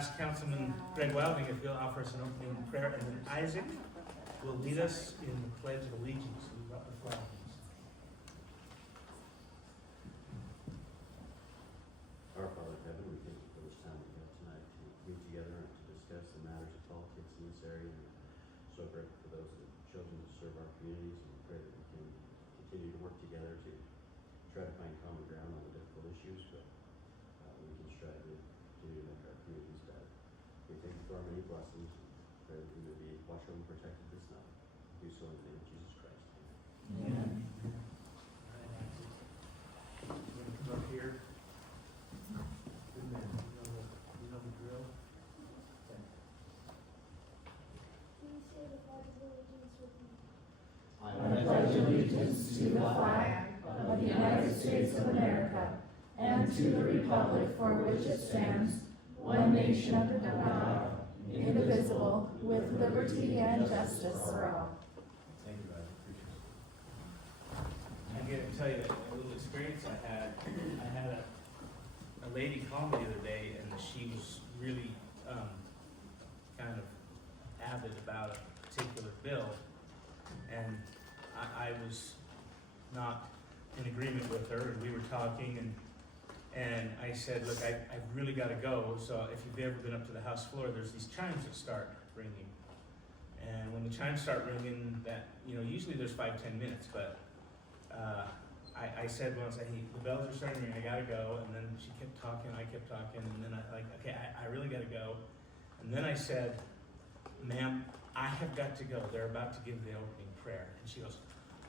ask Councilman Greg Wilding if he'll offer us an opening prayer, and then Isaac will lead us in the Pledge of Allegiance. We brought the flag. Our Father in heaven, we thank you for this time we have tonight to meet together and to discuss the matters of politics in this area. And so grateful for those that have chosen to serve our communities, and we pray that we can continue to work together to try to find common ground on the difficult issues, but we can strive to continue to make our communities better. We thank you for our many blessings, and pray that we may be watched over and protected this night. Do so in the name of Jesus Christ. Amen. All right, Isaac. You want to come up here? Good man. You know the drill? Okay. Please say the Pledge of Allegiance with me. I pledge allegiance to the flag of the United States of America and to the republic for which it stands, one nation under God, indivisible, with liberty and justice for all. Thank you, guys. Appreciate it. I'm going to tell you a little experience I had. I had a lady call me the other day, and she was really kind of avid about a particular bill, and I was not in agreement with her, and we were talking, and I said, look, I've really got to go, so if you've ever been up to the House floor, there's these chimes that start ringing. And when the chimes start ringing, that, usually there's 5-10 minutes, but I said once, hey, the bells are starting to ring, I gotta go, and then she kept talking, I kept talking, and then I really gotta go. And then I said, ma'am, I have got to go. They're about to give the opening prayer. And she goes,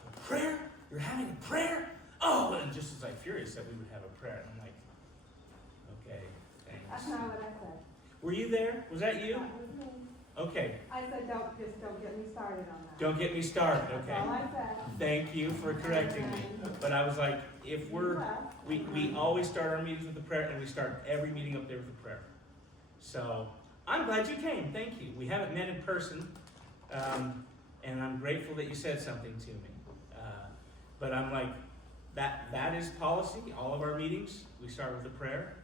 a prayer? You're having a prayer? Oh, and just as furious that we would have a prayer. And I'm like, okay, thanks. That's not what I said. Were you there? Was that you? That was me. Okay. I said, don't get me started on that. Don't get me started, That's okay? all I said. Thank you for correcting me. But I was like, if we always start our meetings with a prayer, and we start every meeting up there with a prayer. So I'm glad you came. Thank you. We haven't met in person, and I'm grateful that you said something to me. But I'm like, that is policy. All of our meetings, we start with a prayer.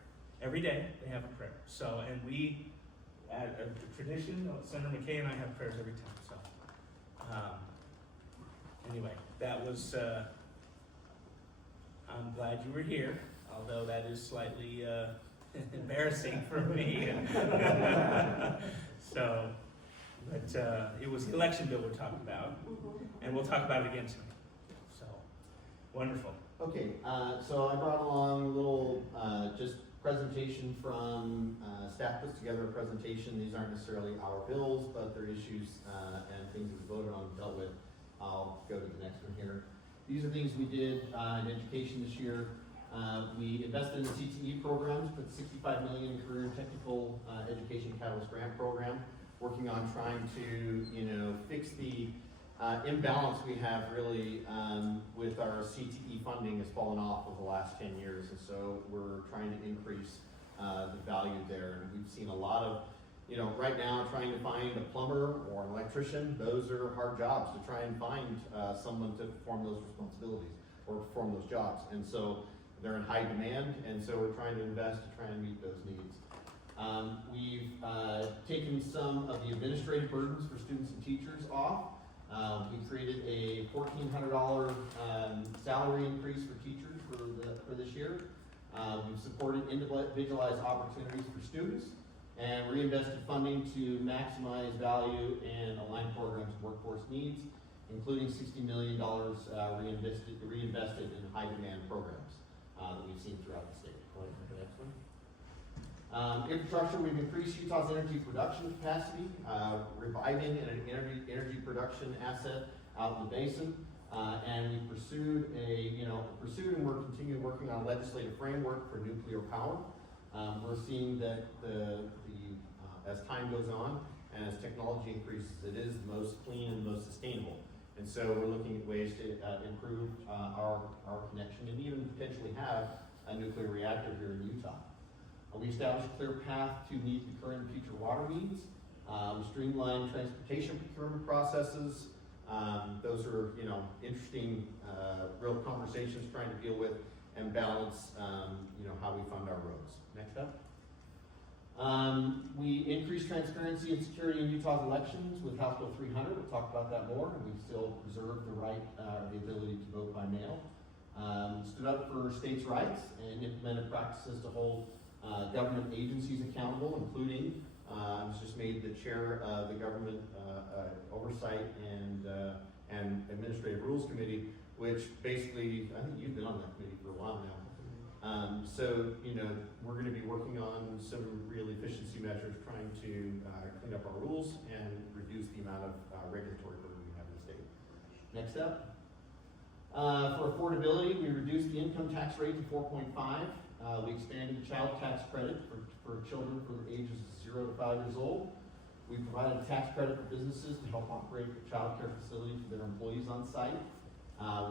Every day they have a prayer. So, and we, at a tradition, Senator McCay and I have prayers every time. So, anyway, that was. I'm glad you were here, although that is slightly embarrassing for me. So, but it was the election bill we're talking about, and we'll talk about it again tonight. So, wonderful. Okay, so I brought along a little just presentation from staff puts together a presentation. These aren't necessarily our bills, but they're issues and things that we voted on and dealt with. I'll go to the next one here. These are things we did in education this year. We invested in the CTE programs, put $65 million Career and Technical Education Catalyst Grant Program, working on trying to fix the imbalance we have really with our CTE funding has fallen off over the last 10 years, and so we're trying to increase the value there. And we've seen a lot of, right now trying to find a plumber or an electrician, those are hard jobs to try and find someone to perform those responsibilities or perform those jobs. And so they're in high demand, and so we're trying to invest to try and meet those needs. We've taken some of the administrative burdens for students and teachers off. We created a $1,400 salary increase for teachers for this year. We've supported individualized opportunities for students and reinvested funding to maximize value and align programs with workforce needs, including $60 million reinvested in high demand programs that we've seen throughout the state. Go ahead for the next one. Infrastructure, we've increased Utah's energy production capacity, reviving an energy production asset out in the basin, and we pursued and we're continuing working on a legislative framework for nuclear power. We're seeing that as time goes on and as technology increases, it is the most clean and most sustainable. And so we're looking at ways to improve our connection and even potentially have a nuclear reactor here in Utah. We established a clear path to meet the current and future water needs, streamline transportation procurement processes. Those are, interesting, real conversations trying to deal with and balance, how we fund our roads. Next up. We increased transparency and security in Utah's elections with House Bill 300. We'll talk about that more. And we still reserve the right, the ability to vote by mail. Stood up for states' rights and implemented practices to hold government agencies accountable, including I was just made the chair of the government oversight and administrative rules committee, which basically, I think you've been on that committee for a while now. So, you know, we're going to be working on some real efficiency measures, trying to clean up our rules and reduce the amount of regulatory burden we have in the state. Next up, for affordability, we reduced the income tax rate to 4.5. We expanded the child tax credit for children from ages 0 to 5 years old. We provided a tax credit for businesses to help operate the child care facility for their employees on site.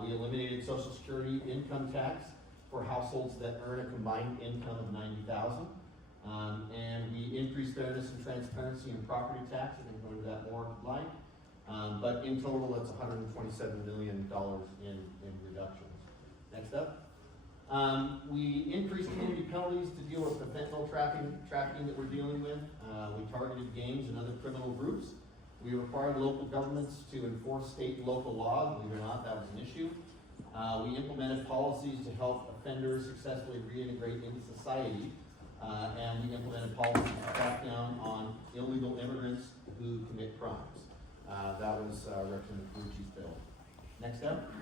We eliminated Social Security income tax for households that earn a combined income of $90,000. And we increased fairness and transparency in property tax. I can go into that more if you'd like. But in total, that's $127 million in reductions. Next up. We increased community penalties to deal with the fentanyl trafficking that we're dealing with. We targeted gangs and other criminal groups. We required local governments to enforce state and local laws. Believe it or not, that was an issue. We implemented policies to help offenders successfully reintegrate into society. And we implemented policies to crack down on illegal immigrants who commit crimes. That was Representative Fucci's bill. Next up.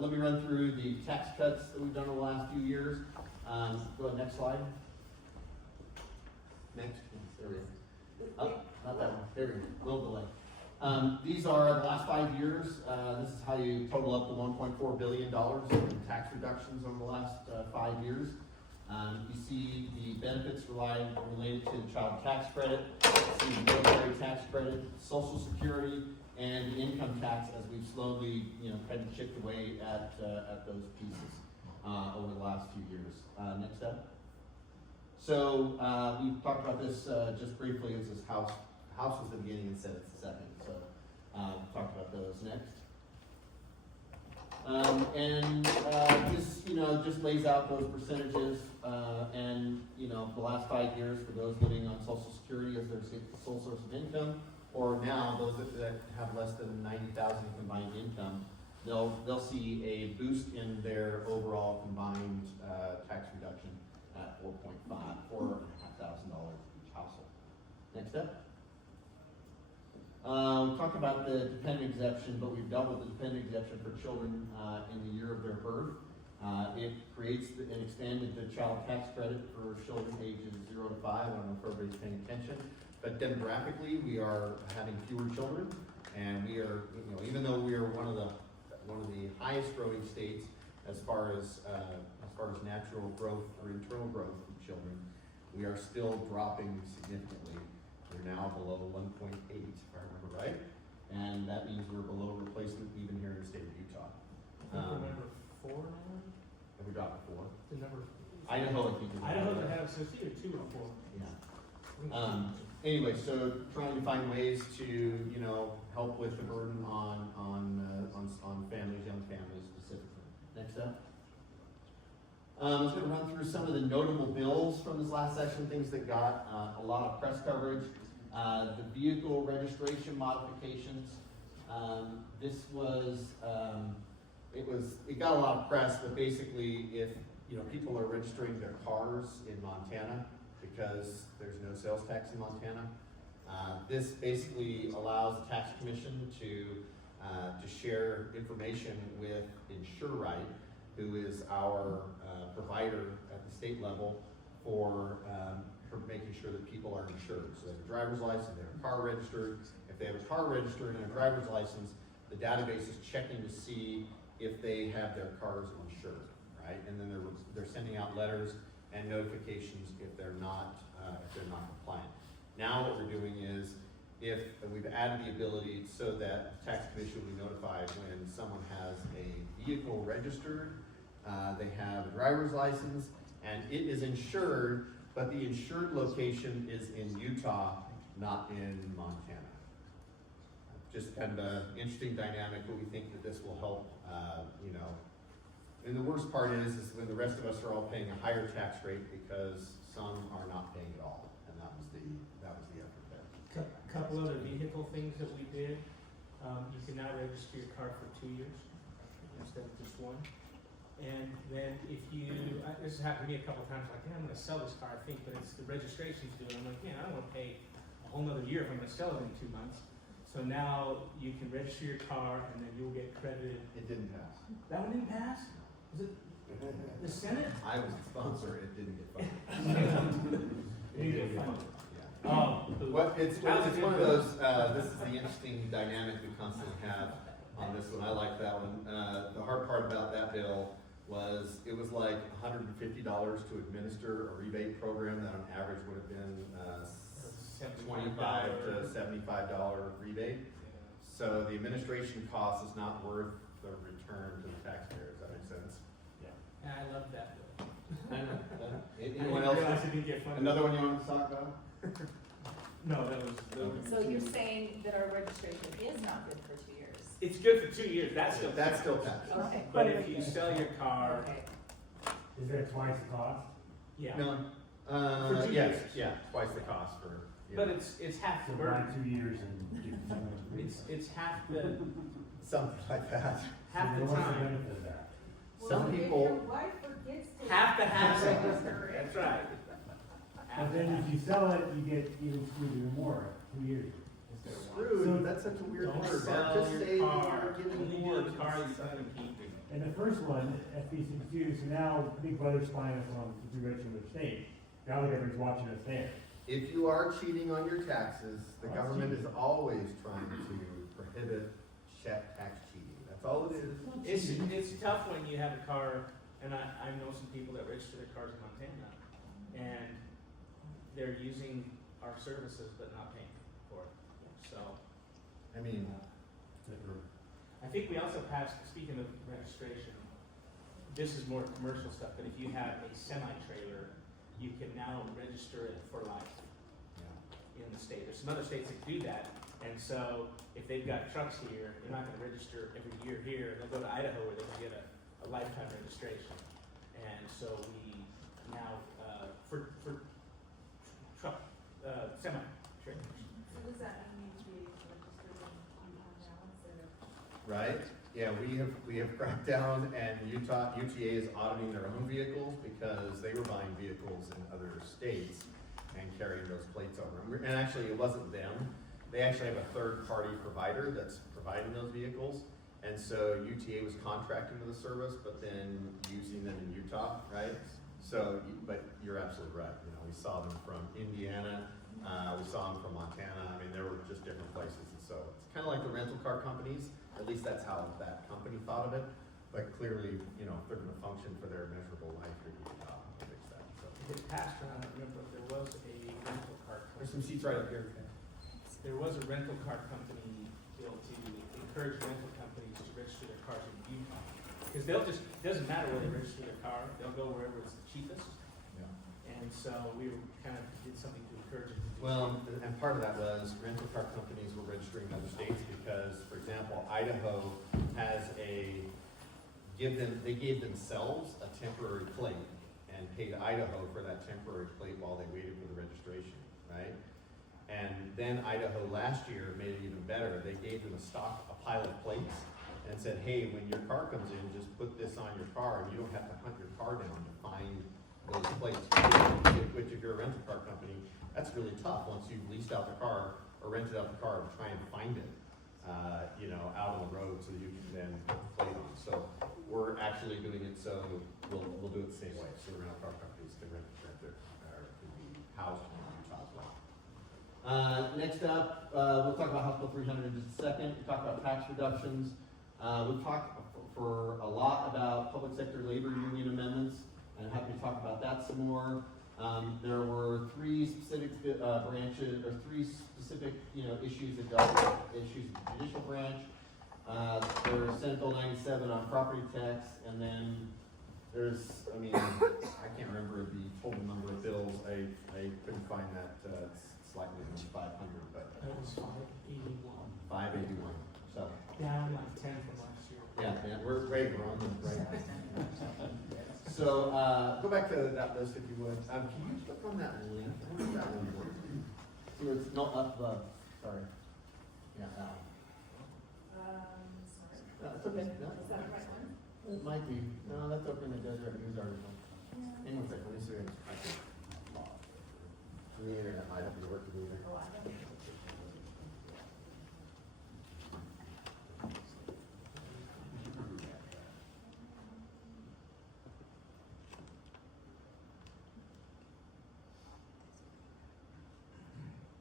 Let me run through the tax cuts that we've done over the last few years. Go ahead, next slide. Next, there we go. Oh, not that one, there we go, little delay. These are the last 5 years. This is how you total up the $1.4 billion in tax reductions over the last 5 years. You see the benefits related to the child tax credit, you see the military tax credit, Social Security, and the income tax as we've slowly, kind of chipped away at those pieces over the last few years. Next up. So we talked about this just briefly. This is house was the beginning and Senate's the second. So we'll talk about those next. Just lays out those percentages and the last 5 years for those living on Social Security as their sole source of income, or now those that have less than 90,000 combined income, they'll see a boost in their overall combined tax reduction at $4,500 each household. Next up. We talked about the dependent exemption, but we've dealt with the dependent exemption for children in the year of their birth. It creates and expanded the child tax credit for children ages 0 to 5. I don't know if everybody's paying attention, but demographically we are having fewer children, and we are, even though we are one of the highest growing states as far as natural growth or internal growth of children, we are still dropping significantly. We're now below 1.8, if I remember right, and that means we're below replacement even here in the state of Utah. Number 4 now? Have we dropped to 4? The number. Idaho, I think. Idaho to have, so it's either 2 or 4. Yeah. Anyway, so trying to find ways to, help with the burden on families, young families specifically. Next up. I was going to run through some of the notable bills from this last session, things that got a lot of press coverage. The vehicle registration modifications. It got a lot of press, but basically if, people are registering their cars in Montana because there's no sales tax in Montana, this basically allows the tax commission to share information with InsureRight, who is our provider at the state level for making sure that people are insured. So they have a driver's license, they have a car registered. If they have a car registered and a driver's license, the database is checking to see if they have their cars insured, right? And then they're sending out letters and notifications if they're not compliant. Now what we're doing is, if we've added the ability so that the tax commission will be notified when someone has a vehicle registered, they have a driver's license, and it is insured, but the insured location is in Utah, not in Montana. Just kind of an interesting dynamic, but we think that this will help, And the worst part is when the rest of us are all paying a higher tax rate because some are not paying at all, and that was the effort there. Couple other vehicle things that we did, you can now register your car for 2 years instead of just one. And then if you, this has happened to me a couple of times, like, yeah, I'm gonna sell this car, I think, but it's the registration's due, and I'm like, man, I don't wanna pay a whole nother year if I'm gonna sell it in 2 months. So now you can register your car and then you'll get credited. It didn't pass. That one didn't pass? Was it the Senate? I was the sponsor, it didn't get funded. It didn't get funded. Yeah. Oh. It's one of those, this is the interesting dynamic we constantly have on this one. I like that one. The hard part about that bill was, it was like $150 to administer a rebate program that on average would have been $25 to $75 rebate. So the administration cost is not worth the return to the taxpayer. Does that make sense? And I love that bill. I know. I Anyone didn't realize else? it didn't get funded. Another one you want to talk about? No, that was. So you're saying that our registration is not good for 2 years? It's good for 2 years, that's still. That's still taxed. Okay. But if you sell your car, Okay. Is that twice the cost? yeah, No. For 2 yes, years. yeah, twice the cost for. Yeah. but it's half the So burden. buy 2 years and. It's half the, Something like that. half the What's the time, benefit of that? Some If people- your wife forgets to. half the hassle, that's right. But then if you sell it, you get even screwed even more, 2 years. Screwed, that's such a weird Don't word. sell Just your say car, you're giving only more do the to car you society. can keep. And the first one, SB 62, so now Big Brother's flying us on to do register with the state. Now the government's watching us there. If you are cheating on your taxes, the government is always trying to prohibit tax cheating. That's all it is. It's tough when you have a car, and I know some people that register their cars in Montana, and they're using our services but not paying for it, so. I mean, I think we also passed, speaking of registration, this is more commercial stuff, but if you have a semi-trailer, you can now register it for life in the state. There's some other states that do that, and so if they've got trucks here, they're not gonna register every year here, they'll go to Idaho where they can get a lifetime registration. And so we now, for truck, semi-trailers. So does that mean you need to be registered in Utah now instead of? right? Yeah, we have cracked down, and UTA is auditing their own vehicles because they were buying vehicles in other states and carrying those plates over. And actually, it wasn't them. They actually have a third-party provider that's providing those vehicles. And so UTA was contracting with the service, but then using them in Utah, right? So, but you're absolutely right. You know, we saw them from Indiana, we saw them from Montana. I mean, there were just different places. And so it's kind of like the rental car companies. At least that's how that company thought of it. But clearly, you know, if they're going to function for their measurable life, you're going to fix that. So It passed, and I don't remember if there was a rental car there's company. some seats right up here. There was a rental car company bill to encourage rental companies to register their cars in Utah. Because they'll just, it doesn't matter where they register their car, they'll go wherever it's the cheapest. Yeah. And so we were kind of did something to encourage them to do. Well, and part of that was rental car companies were registering in other states because, for example, Idaho has they gave themselves a temporary plate and paid Idaho for that temporary plate while they waited for the registration, right? And then Idaho last year made it even better. They gave them a pile of plates and said, hey, when your car comes in, just put this on your car and you don't have to hunt your car down to find those plates. Which if you're a rental car company, that's really tough once you've leased out the car or rented out the car to try and find it, out on the road so you can then put the plate on. So we're actually doing it so we'll do it the same way. So the rental car companies can rent it or can be housed in Utah as well. Next up, we'll talk about House Bill 300 in just a second. We'll talk about tax reductions. We've talked for a lot about public sector labor union amendments, and I'm happy to talk about that some more. There were three specific branches, or three specific, issues that dealt with issues of the judicial branch. There's Senate Bill 97 on property tax, and then there's, I can't remember the total number of bills. I couldn't find that. It's slightly over 500, but That was 581. 581. So Down like 10 from last year. yeah, man, we're on the right. So, go back to that list if you would. Can you click on that link? I wonder if that one works. See where it's not up above, sorry. Yeah, that one. Sorry. That's okay. No, Is that the right one? it might be. No, that's open the desert news article. Hang on a second, let me see. I can. The internet might have to be working either. Oh, I don't.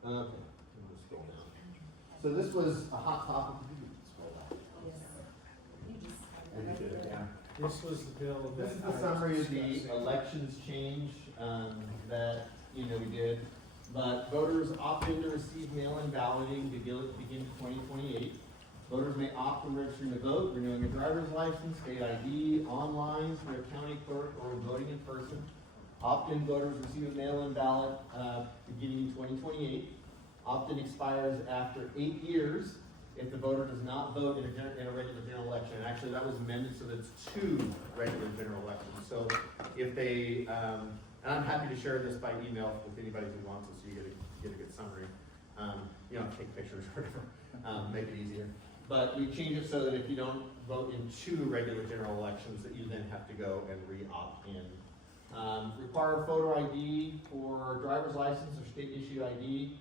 Okay, we'll scroll down. So this was a hot topic. You can scroll down. And you did it, yeah. This was the bill that. This is the summary of the elections change, that, we did. But voters opt in to receive mail-in balloting begin 2028. Voters may opt when registering to vote, renewing a driver's license, state ID, online, through a county clerk, or voting in person. Opt-in voters receive a mail-in ballot, beginning in 2028. Opt-in expires after 8 years if the voter does not vote in a regular general election. And actually, that was amended so that it's 2 regular general elections. So if they, and I'm happy to share this by email with anybody who wants it, so you get a good summary. Take pictures or whatever, make it easier. But we changed it so that if you don't vote in 2 regular general elections, that you then have to go and re-opt in. Require photo ID for driver's license or state issue ID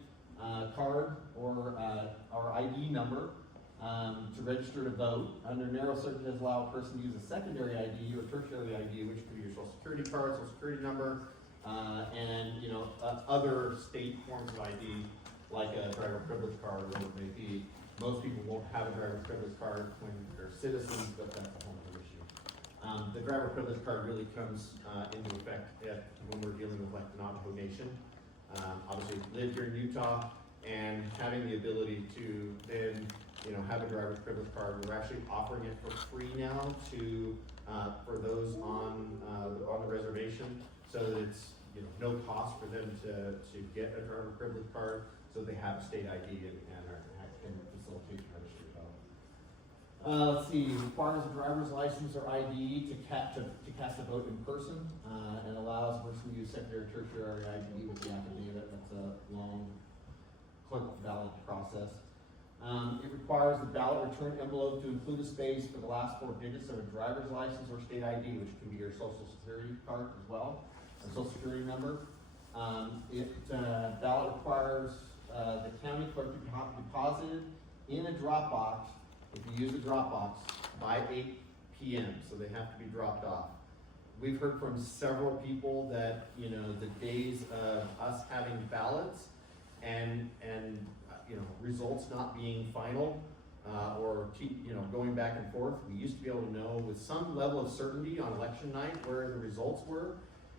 card or ID number to register to vote. Under narrow circumstances, allow a person to use a secondary ID or tertiary ID, which could be your social security card, social security number, and other state forms of ID like a driver privilege card or whatever it may be. Most people won't have a driver privilege card when they're citizens, but that's a whole other issue. The driver privilege card really comes into effect when we're dealing with like the Navajo Nation. Obviously, live here in Utah and having the ability to then, have a driver's privilege card. We're actually offering it for free now to for those on the reservation, so that it's no cost for them to get a driver's privilege card, so they have a state ID and can facilitate registry vote. Let's see, requires a driver's license or ID to cast a vote in person, and allows a person to use secondary or tertiary ID with the affidavit. That's a long, ballot process. It requires the ballot return envelope to include a space for the last 4 digits of a driver's license or state ID, which can be your social security card as well, a social security number. Ballot requires the county clerk to deposit in a drop box, if you use a drop box, by 8 p.m., so they have to be dropped off. We've heard from several people that, the days of us having ballots and results not being final, or going back and forth, we used to be able to know with some level of certainty on election night where the results were,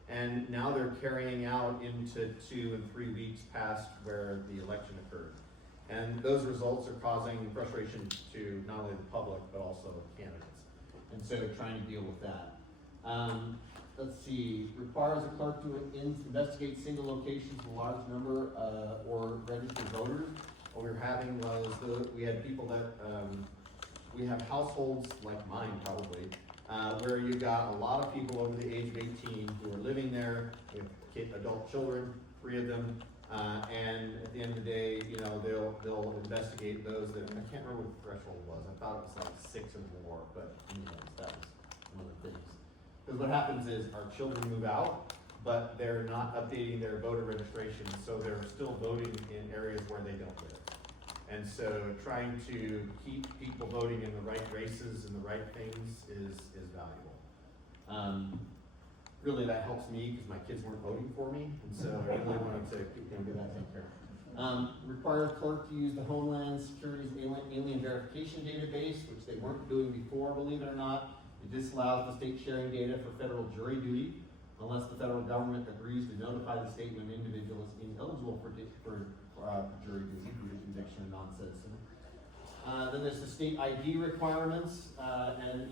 and now they're carrying out into 2 and 3 weeks past where the election occurred. And those results are causing frustration to not only the public, but also candidates. And so trying to deal with that. Let's see, requires a clerk to investigate single locations with a large number or registered voters. What we were having was, we had people that, we have households like mine probably, where you got a lot of people over the age of 18 who are living there, with adult children, 3 of them, and at the end of the day, they'll investigate those that, I can't remember what the threshold was, I thought it was like 6 or more, but anyways, that was one of the things. Because what happens is our children move out, but they're not updating their voter registration, so they're still voting in areas where they don't live. And so trying to keep people voting in the right races and the right things is valuable. Really that helps me because my kids weren't voting for me, and so I really wanted to get that taken care of. Requires clerk to use the Homeland Security's alien verification database, which they weren't doing before, believe it or not. It disallows the state sharing data for federal jury duty unless the federal government agrees to notify the state when an individual is ineligible for jury duty due to conviction of non-citizen. Then there's the state ID requirements, and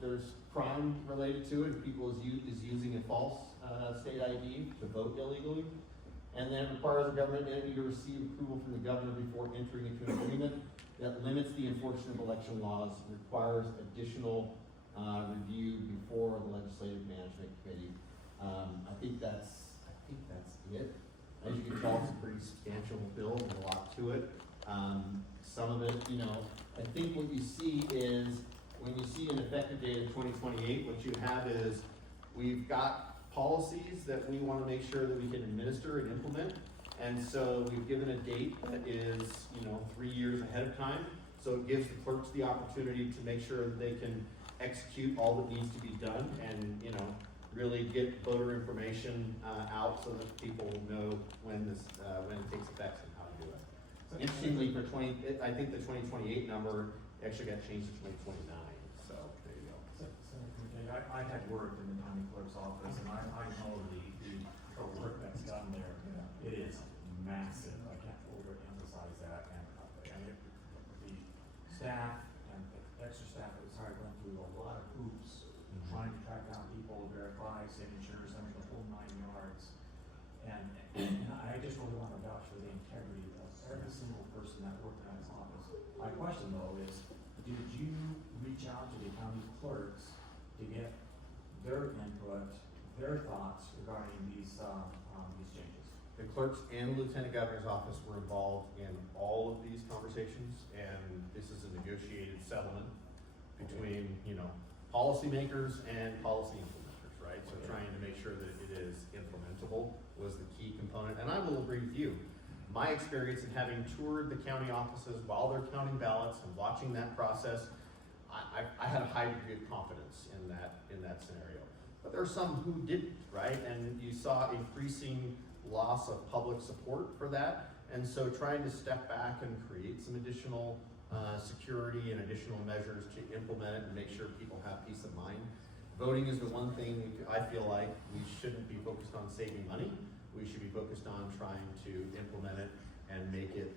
there's crime related to it. People is using a false state ID to vote illegally. And then it requires a government entity to receive approval from the governor before entering into an agreement that limits the enforcement of election laws, requires additional reviewed before the Legislative Management Committee. I think that's it. As you can tell, it's a pretty substantial bill, there's a lot to it. Some of it, you know, I think what you see is, when you see an effective date of 2028, what you have is, we've got policies that we wanna make sure that we can administer and implement. And so we've given a date that is, 3 years ahead of time. So it gives the clerks the opportunity to make sure that they can execute all that needs to be done and, really get voter information, out so that people know when when it takes effect and how to do it. Interestingly, I think the 2028 number actually got changed to 2029, so there you go. I had worked in the county clerk's office, and I know the work that's done there. It is massive. I can't overemphasize that. And the staff and the extra staff that was hired went through a lot of hoops trying to track down people, verify signatures, I mean, the whole 9 yards. And I just really want to vouch for the integrity of every single person that worked in his office. My question though is, did you reach out to the county clerks to get their input, their thoughts regarding these changes? The clerks and the lieutenant governor's office were involved in all of these conversations, and this is a negotiated settlement between, policymakers and policy implementers, right? So trying to make sure that it is implementable was the key component, and I will agree with you. My experience in having toured the county offices while they're counting ballots and watching that process, I had a high degree of confidence in that scenario. But there are some who didn't, right? And you saw increasing loss of public support for that. And so trying to step back and create some additional security and additional measures to implement it and make sure people have peace of mind. Voting is the one thing I feel like we shouldn't be focused on saving money. We should be focused on trying to implement it and make it,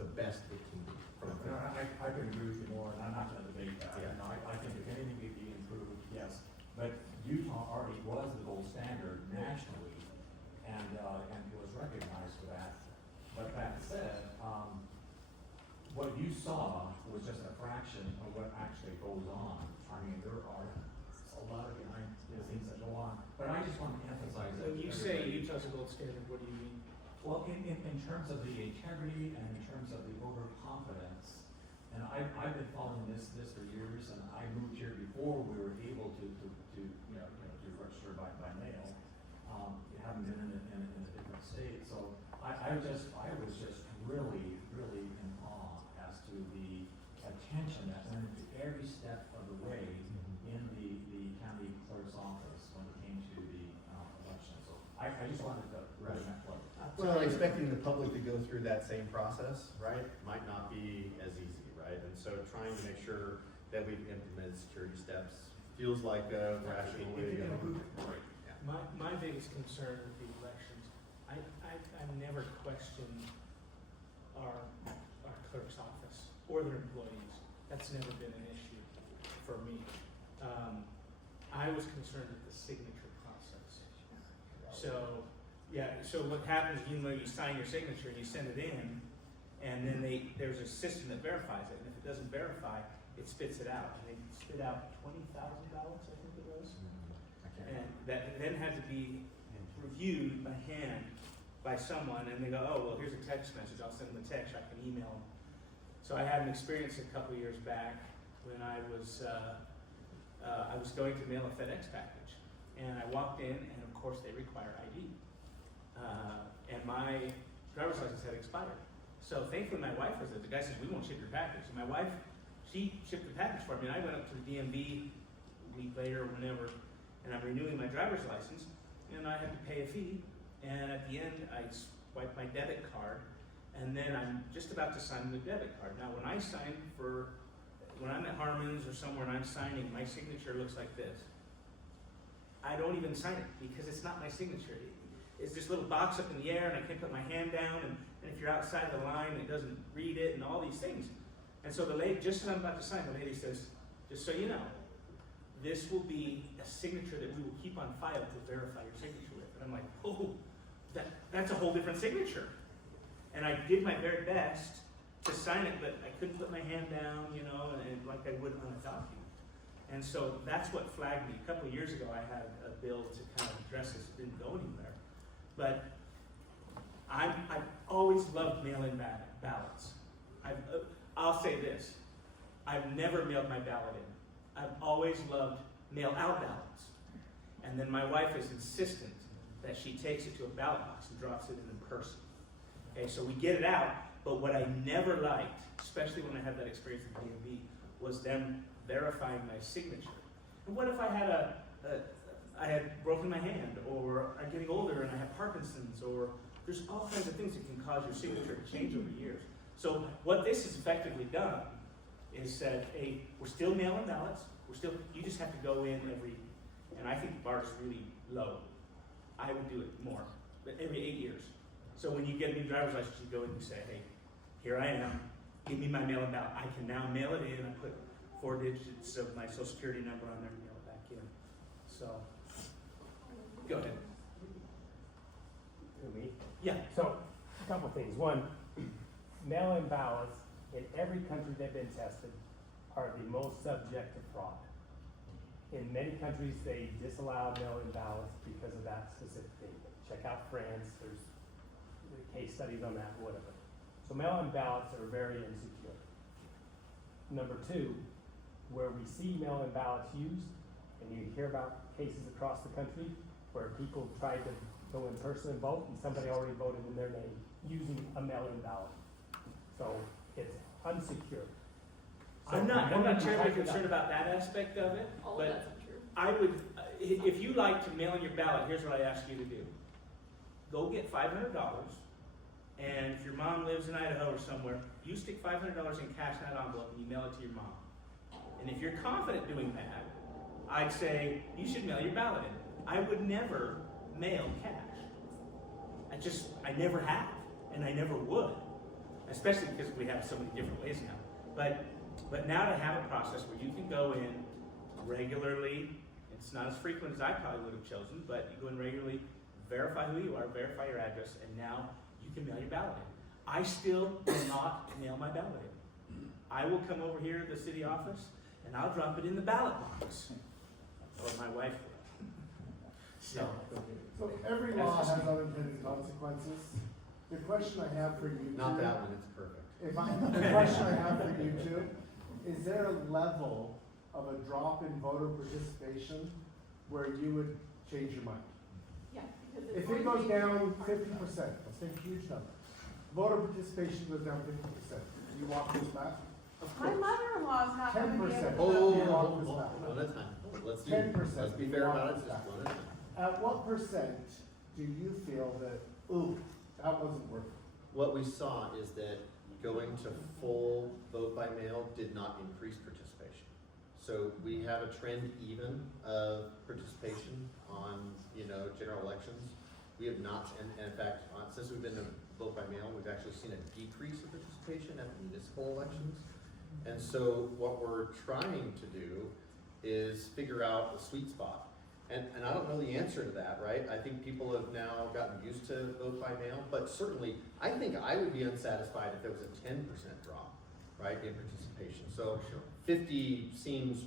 the best it can be. I can agree with you more, and I'm not gonna debate that. Yeah. I think if anything could be improved, yes. But Utah already was the gold standard nationally, and it was recognized for that. But that said, what you saw was just a fraction of what actually goes on. I mean, there are a lot of behind the things that go on, but I just want to emphasize that. When you say Utah's a gold standard, what do you mean? Well, in terms of the integrity and in terms of the overconfidence, and I've been following this for years, and I moved here before we were able to register by mail. Having been in a different state, so I was just really in awe as to the attention that went into every step of the way in the county clerk's office when it came to the election. So I just wanted to put in that plug. Well, expecting the public to go through that same process, right, might not be as easy, right? And so trying to make sure that we've implemented security steps feels like a rational way to go. My biggest concern with the elections, I've never questioned our clerk's office or their employees. That's never been an issue for me. I was concerned with the signature process. So what happens, you sign your signature, you send it in, and then there's a system that verifies it, and if it doesn't verify, it spits it out. And they spit out $20,000, I think it was. And that then had to be reviewed by hand by someone, and they go, oh, well, here's a text message, I'll send them a text, I can email them. So I had an experience a couple years back when I was going to mail a FedEx package, and I walked in, and of course they require ID. And my driver's license had expired. So thankfully my wife was there. The guy says, we won't ship your package. So my wife, she shipped the package for me, and I went up to the DMV a week later or whenever, and I'm renewing my driver's license, and I had to pay a fee, and at the end, I swipe my debit card, and then I'm just about to sign the debit card. Now, when I'm at Harmon's or somewhere and I'm signing, my signature looks like this. I don't even sign it, because it's not my signature. It's this little box up in the air, and I can't put my hand down, and if you're outside the line, it doesn't read it, and all these things. And so the lady, just as I'm about to sign, the lady says, just so you know, this will be a signature that we will keep on file to verify your signature with. And I'm like, oh, that's a whole different signature. And I did my very best to sign it, but I couldn't put my hand down, and like I would on a document. And so that's what flagged me. A couple of years ago, I had a bill to kind of address this, it didn't go anywhere. But I've always loved mail-in ballots. I'll say this, I've never mailed my ballot in. I've always loved mail-out ballots. And then my wife is insistent that she takes it to a ballot box and drops it in person. Okay, so we get it out, but what I never liked, especially when I had that experience with DMV, was them verifying my signature. And what if I had I had broken my hand, or I'm getting older and I have Parkinson's, or there's all kinds of things that can cause your signature to change over years. So what this has effectively done is said, hey, we're still mailing ballots, you just have to go in and I think the bar is really low. I would do it more, but every 8 years. So when you get a new driver's license, you go in and you say, hey, here I am, give me my mail-in ballot. I can now mail it in, I put 4 digits of my social security number on there and mail it back in. So, go ahead. Me? Yeah. So, a couple things. One, mail-in ballots in every country they've been tested are the most subject to fraud. In many countries, they disallow mail-in ballots because of that specific thing. Check out France, there's case studies on that, whatever. So mail-in ballots are very insecure. Number two, where we see mail-in ballots used, and you hear about cases across the country where people tried to go in person and vote, and somebody already voted in their name using a mail-in ballot. So it's unsecure. So I'm not terribly tighten it concerned up. about that aspect of it, All of but that's untrue. I would, if you like to mail in your ballot, here's what I ask you to do. Go get $500, and if your mom lives in Idaho or somewhere, you stick $500 in cash in that envelope and you mail it to your mom. And if you're confident doing that, I'd say you should mail your ballot in. I would never mail cash. I never have, and I never would, especially because we have so many different ways now. But now to have a process where you can go in regularly, it's not as frequent as I probably would have chosen, but you go in regularly, verify who you are, verify your address, and now you can mail your ballot in. I still will not mail my ballot in. I will come over here to the city office and I'll drop it in the ballot box. Or my wife will. So, So every law has unintended consequences. The question I have for you Not two- that one, it's perfect. the question I have for you two, is there a level of a drop in voter participation where you would change your mind? Yeah, because If it's it going to goes be down hard to 50%, let's take a huge number. Voter participation goes down 50%. You walk this back? Of My course. mother-in-law is not gonna be able 10%. to. One at a time. Let's 10%. Let's be fair about it, just one at a time. At what percent do you feel that, ooh, that wasn't worth it? What we saw is that going to full vote by mail did not increase participation. So we have a trend even of participation on, general elections. We have not, and in fact, since we've been to vote by mail, we've actually seen a decrease of participation at municipal elections. And so what we're trying to do is figure out the sweet spot. And I don't know the answer to that, right? I think people have now gotten used to vote by mail, but certainly, I think I would be unsatisfied if there was a 10% drop, right, in participation. So 50 seems,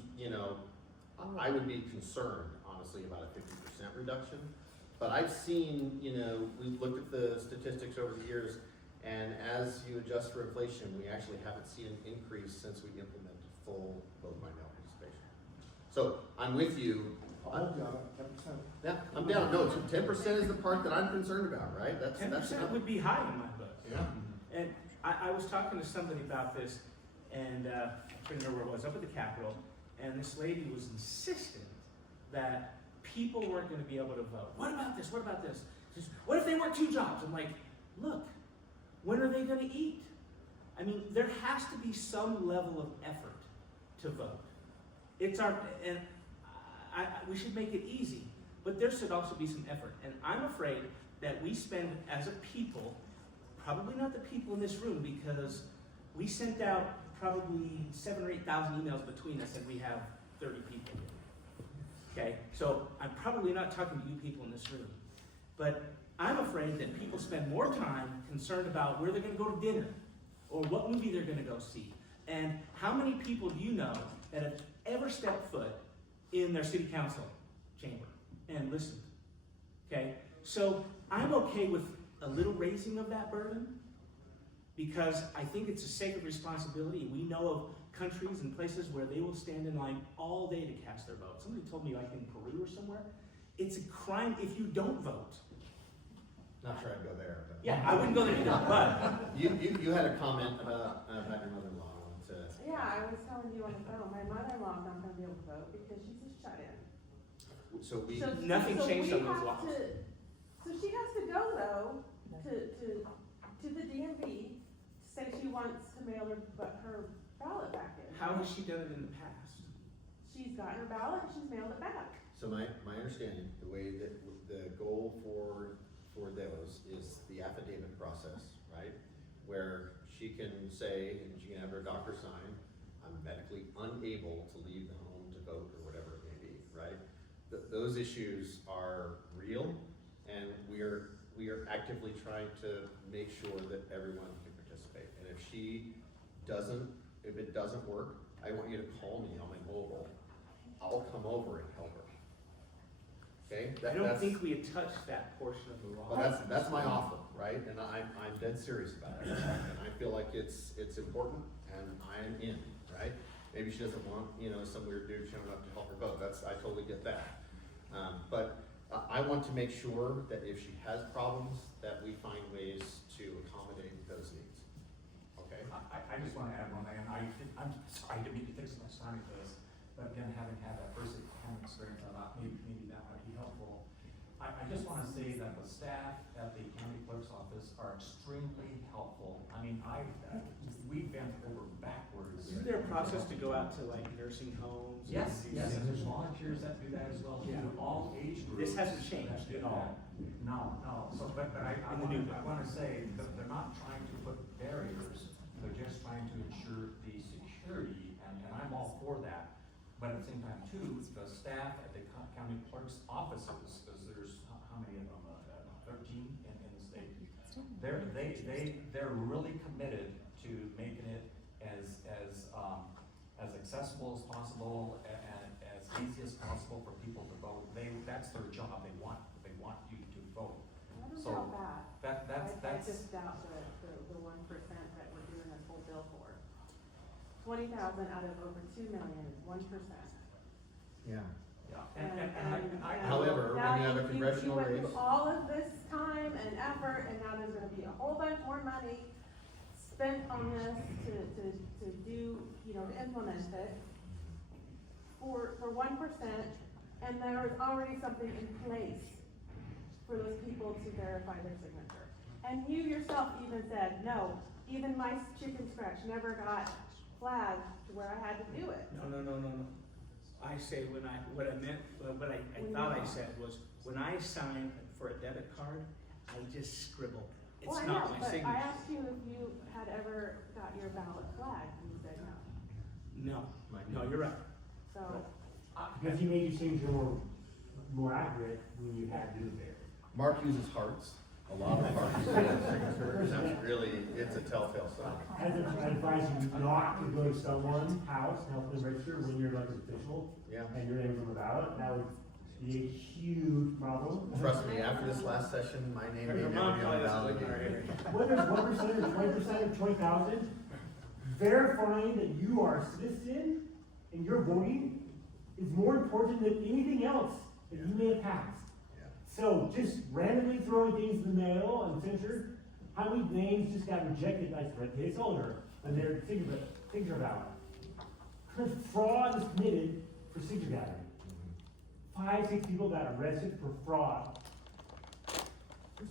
I would be concerned, honestly, about a 50% reduction. But I've seen, we've looked at the statistics over the years, and as you adjust for inflation, we actually haven't seen an increase since we implemented full vote by mail participation. So I'm with you. I'll hold you on it, 10%. Yeah, I'm down. No, 10% is the part that I'm concerned about, right? That's 10% would be high in my book. Yeah. And I was talking to somebody about this, and I couldn't remember where it was, up at the Capitol, and this lady was insistent that people weren't going to be able to vote. What about this? What about this? She says, what if they work 2 jobs? I'm like, look, when are they going to eat? I mean, there has to be some level of effort to vote. We should make it easy, but there should also be some effort. And I'm afraid that we spend, as a people, probably not the people in this room, because we sent out probably 7,000 or 8,000 emails between us, and we have 30 people here. Okay, so I'm probably not talking to you people in this room, but I'm afraid that people spend more time concerned about where they're going to go to dinner, or what movie they're going to go see, and how many people do you know that have ever stepped foot in their city council chamber and listened. Okay? So I'm okay with a little raising of that burden because I think it's a sacred responsibility. We know of countries and places where they will stand in line all day to cast their vote. Somebody told me like in Peru or somewhere, it's a crime if you don't vote. Not sure I'd go there, but. Yeah, I wouldn't go there either, but You had a comment about your mother-in-law. Yeah, I was telling you on the phone, my mother-in-law's not gonna be able to vote because she's a shut-in. So we, Nothing changed on we those have laws. So she has to go though, to the DMV, to say she wants to mail her ballot back in. how has she done it in the past? She's gotten her ballot and she's mailed it back. so my understanding, the way that the goal for those is the affidavit process, right? Where she can say, and she can have her doctor sign, I'm medically unable to leave the home to vote or whatever it may be, right? Those issues are real, and we are actively trying to make sure that everyone can participate. And if it doesn't work, I want you to call me on my mobile. I'll come over and help her. Okay? I don't think we had touched that portion of the law. Well, that's my offer, right? And I'm dead serious about it. And I feel like it's important, and I am in, right? Maybe she doesn't want, some weird dude showing up to help her vote. I totally get that. But I want to make sure that if she has problems, that we find ways to accommodate those needs. Okay? I just wanna add one thing, and I'm sorry to make you take so much time with this, but again, having had that first-hand experience, I thought maybe that might be helpful. I just wanna say that the staff at the county clerk's office are extremely helpful. I mean, we've bent over backwards. Is there a process to go out to like nursing homes? Yes, and do and things? there's volunteers that do that as well, too, Yeah. all age groups. This hasn't that changed do at all. that. No, so, but I In the new wanna say that they're not trying to put barriers, they're just trying to ensure the security, and I'm all for that. But at the same time, too, the staff at the county clerk's offices, because there's, how many of them, 13 in the state? They're really committed to making it as accessible as possible and as easy as possible for people to vote. That's their job, they want you to vote. I don't So, doubt that. I that's, just doubt the 1% that we're doing this whole bill for. 20,000 out of over 2 million is 1%. Yeah. I However, now when you have a congressional went race. through all of this time and effort, and now there's gonna be a whole bunch more money spent on this to do, to implement it for 1%, and there is already something in place for those people to verify their signature. And you yourself even said, no, even my chicken scratch never got flagged to where I had to do it. No. I say what I thought I said was, when I sign for a debit card, I just scribble. It's Well, I not know, my but signature. I asked you if you had ever got your ballot flagged, and you said no. No, you're right. So, Because he made your signature more accurate when you had to do it there. Mark uses hearts, a lot of hearts. That's really, it's a telltale sign. I advise you not to go to someone's house and help them register when you're like an official Yeah. and your name's on the ballot. That would be a huge problem. Trust me, after this last session, my name may Your never mom be on probably the doesn't ballot live in our again. area. Whether it's 1% or 20% or 20,000, verifying that you are a citizen and you're voting is more important than anything else that you may have passed. Yeah. So just randomly throwing things in the mail and signature, how many names just got rejected by the case owner and their signature ballot? Fraud is committed for signature gathering. 5-6 people got arrested for fraud.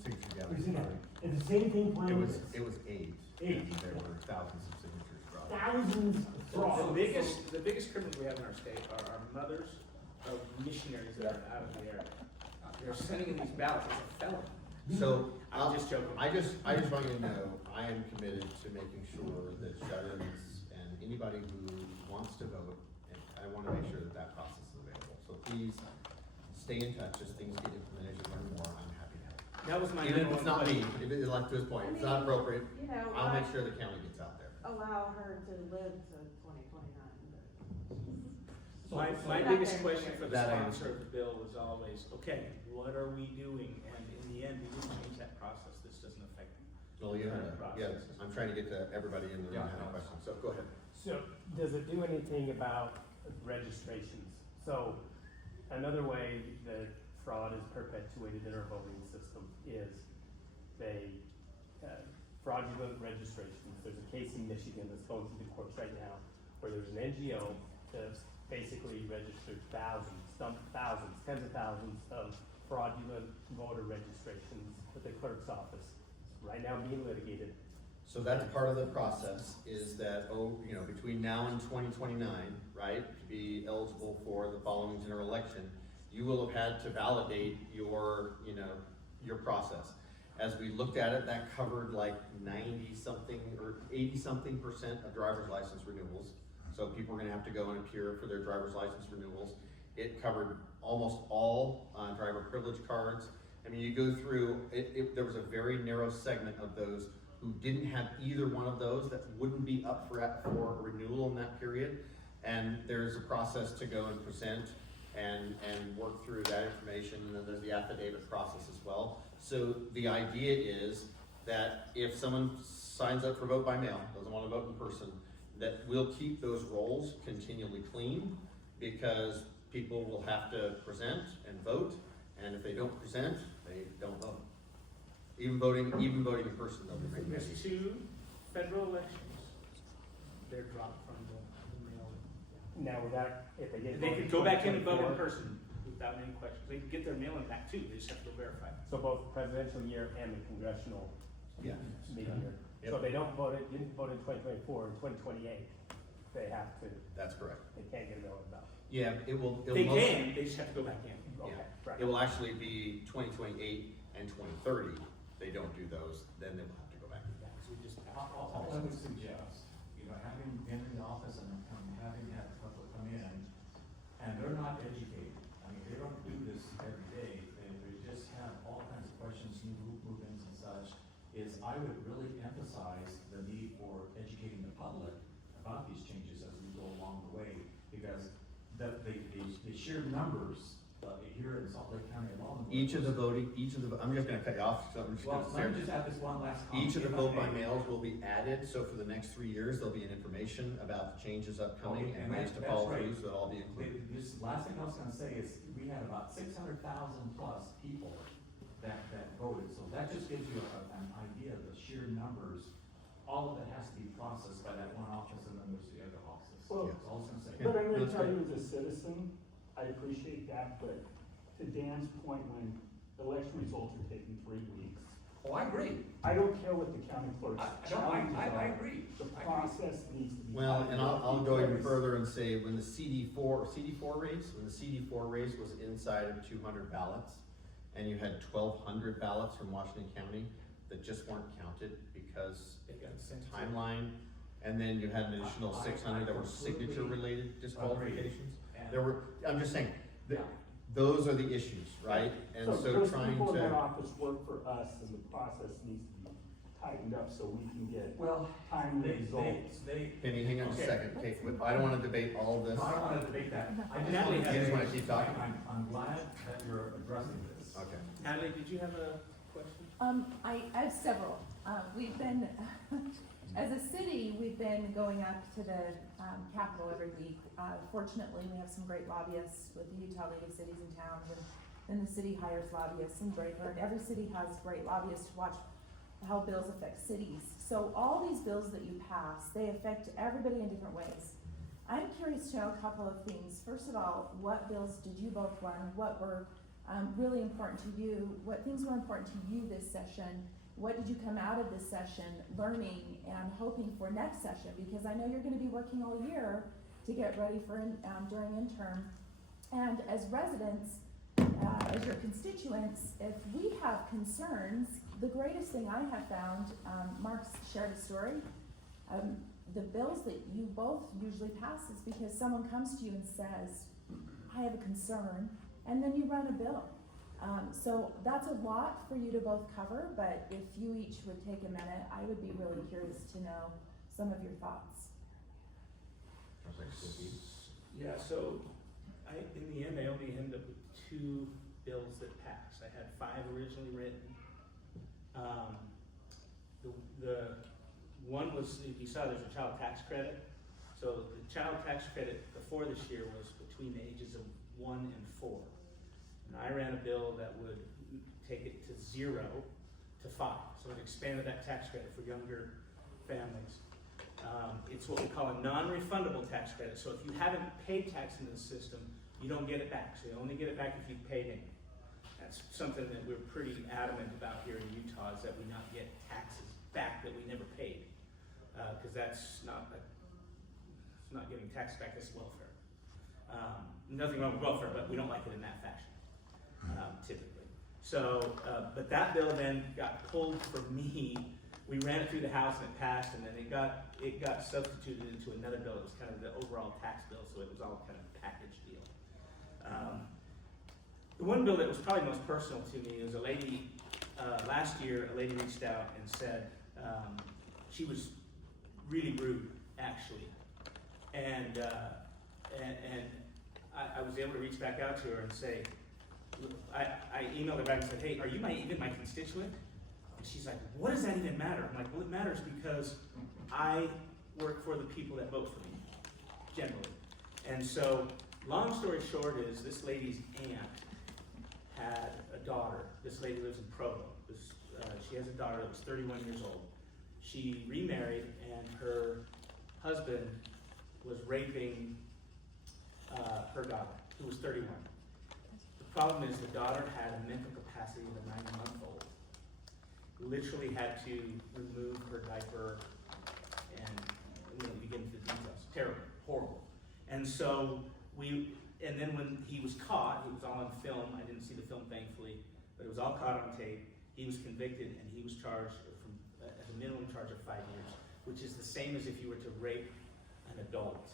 Signature for gathering. signature gathering. And the same thing It playing was, with it was AIDS. AIDS. And there were thousands of signatures brought. thousands of fraud. The biggest criminals we have in our state are mothers of missionaries that are out of the area. They're sending in these ballots as a felon. So, I'm just joking. I just want you to know, I am committed to making sure that shut-ins and anybody who wants to vote, and I wanna make sure that that process is available. So please, stay in touch as things get implemented, you learn more, I'm happy to help. That was my Even number if it's one not question. me, if it's like to this point, it's not appropriate, you know, I'll make sure the county gets out there. allow her to live to 2029, but. My biggest question for the That I sponsor of the bill was always, okay, what are we doing? And in the end, we didn't change that process, this doesn't affect. Well, yeah, Process. I'm trying to get to everybody in the room Yeah, having no. questions, so go ahead. So, does it do anything about registrations? So, another way that fraud is perpetuated in our voting system is fraudulent registrations. There's a case in Michigan that's going through the courts right now, where there's an NGO that's basically registered tens of thousands of fraudulent voter registrations with the clerk's office. Right now being litigated. So that's part of the process, is that, between now and 2029, right, to be eligible for the following general election, you will have had to validate your process. As we looked at it, that covered like 90-something or 80-something% of driver's license renewals. So people are gonna have to go and appear for their driver's license renewals. It covered almost all driver privilege cards. I mean, you go through, there was a very narrow segment of those who didn't have either one of those that wouldn't be up for renewal in that period. And there's a process to go and present and work through that information, and then there's the affidavit process as well. So the idea is that if someone signs up for vote by mail, doesn't want to vote in person, that we'll keep those rolls continually clean, because people will have to present and vote, and if they don't present, they don't vote. Even voting in person, they'll be making There's 2 federal elections, they're dropped from the mail. Now, with that, if they get. They voted can go back in and vote in 2024, person without any questions. They can get their mail-in back too, they just have to go verify. So both the presidential year and the congressional Yeah. meeting year. So if they didn't vote in 2024 and 2028, they have to, That's correct. they can't get a mail-in ballot. Yeah, it'll They most- can, they just have to go back in. Okay, right. It will actually be 2028 and 2030. They don't do those, then they will have to go back. Yeah, 'cause we just passed All I would suggest, having been in the office and having had a couple come in, and they're not educated. I mean, they don't do this every day, they just have all kinds of questions, new movements and such, is I would really emphasize the need for educating the public about these changes as we go along the way, because the sheer numbers, here in Salt Lake County alone. I'm just gonna cut you off, so I'm just Well, gonna let me say, just add this one last comment. each of the if I vote by may. mails will be added, so for the next 3 years, there'll be an information about the changes upcoming Okay, and ways to that's follow right. through, so it'll all be included. This last thing I was gonna say is, we had about 600,000 plus people that voted, so that just gives you an idea of the sheer numbers. All of it has to be processed by that one office, and then there's the other office. Well, That's all I was gonna say. Yeah. But I'm gonna that's tell great. you as a citizen, I appreciate that, but to Dan's point, when election results are taking 3 weeks, Oh, I agree. I don't care what the county clerk's challenges I are. agree. The I agree. process needs to be. Well, and I'll go even because- further and say, when the CD4 race was inside of 200 ballots, and you had 1,200 ballots from Washington County that just weren't counted because They got sent to- timeline, and then you had an additional 600 that were signature-related disqualifications. And- I'm just saying, Yeah. those are the issues, right? And so those trying people in that to, office work for us, and the process needs to be tightened up so we can get Well, timely results. Penny, hang on just a Okay. second, okay, I don't wanna debate all of this. I don't wanna debate that. I just Natalie wanna has- You just say, wanna keep talking? I'm glad that you're addressing this. Okay. Natalie, did you have a question? I have several. We've been, as a city, we've been going up to the Capitol every week. Fortunately, we have some great lobbyists with the Utah League of Cities and Towns, and then the city hires lobbyists in Breaker, and every city has great lobbyists to watch how bills affect cities. So all these bills that you pass, they affect everybody in different ways. I'm curious to know a couple of things. First of all, what bills did you both run? What were really important to you? What things were important to you this session? What did you come out of this session learning and hoping for next session? Because I know you're gonna be working all year to get ready for during interim. And as residents, as your constituents, if we have concerns, the greatest thing I have found, Mark's shared a story, the bills that you both usually pass is because someone comes to you and says, I have a concern, and then you run a bill. So that's a lot for you to both cover, but if you each would take a minute, I would be really curious to know some of your thoughts. Yeah, so in the end, I only ended up with 2 bills that passed. I had 5 originally written. The one was, you saw there's a child tax credit. So the child tax credit before this year was between the ages of 1 and 4. And I ran a bill that would take it to 0 to 5. So it expanded that tax credit for younger families. It's what we call a non-refundable tax credit. So if you haven't paid tax into the system, you don't get it back. So you only get it back if you've paid in. That's something that we're pretty adamant about here in Utah, is that we not get taxes back that we never paid. Because that's not getting tax back, that's welfare. Nothing wrong with welfare, but we don't like it in that fashion, typically. So, but that bill then got pulled from me. We ran it through the House and it passed, and then it got substituted into another bill. It was kind of the overall tax bill, so it was all kind of a package deal. The one bill that was probably most personal to me was a lady, last year, a lady reached out and said, she was really rude, actually. And I was able to reach back out to her and say, I emailed her back and said, hey, are you even my constituent? And she's like, what does that even matter? I'm like, well, it matters because I work for the people that vote for me, generally. And so, long story short is, this lady's aunt had a daughter. This lady lives in Provo. She has a daughter that was 31 years old. She remarried, and her husband was raping her daughter, who was 31. The problem is the daughter had a mental capacity of a 9-month-old. Literally had to remove her diaper and begin the details. Terrible, horrible. And so and then when he was caught, it was all on film. I didn't see the film, thankfully, but it was all caught on tape. He was convicted, and he was charged as a minimum charge of 5 years, which is the same as if you were to rape an adult.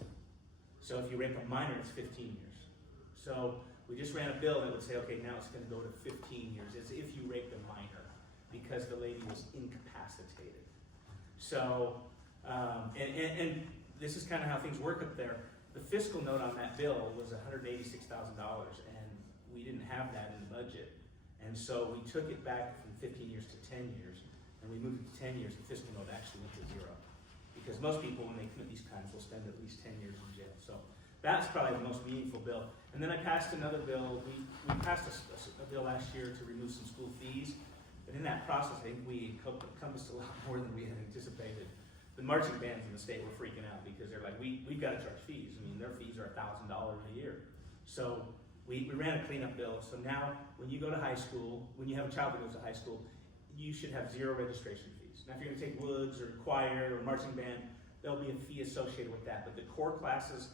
So if you rape a minor, it's 15 years. So we just ran a bill that would say, okay, now it's going to go to 15 years, as if you raped a minor, because the lady was incapacitated. So, and this is kind of how things work up there. The fiscal note on that bill was $186,000, and we didn't have that in the budget. And so we took it back from 15 years to 10 years, and we moved it to 10 years. The fiscal note actually went to 0. Because most people, when they commit these crimes, will spend at least 10 years in jail. So that's probably the most meaningful bill. And then I passed another bill. We passed a bill last year to remove some school fees. But in that process, I think we encompassed a lot more than we had anticipated. The marching bands in the state were freaking out because they're like, we've got to charge fees. I mean, their fees are $1,000 a year. So we ran a cleanup bill. So now when you go to high school, when you have a child that goes to high school, you should have 0 registration fees. Now if you're going to take woods or choir or marching band, there'll be a fee associated with that. But the core classes,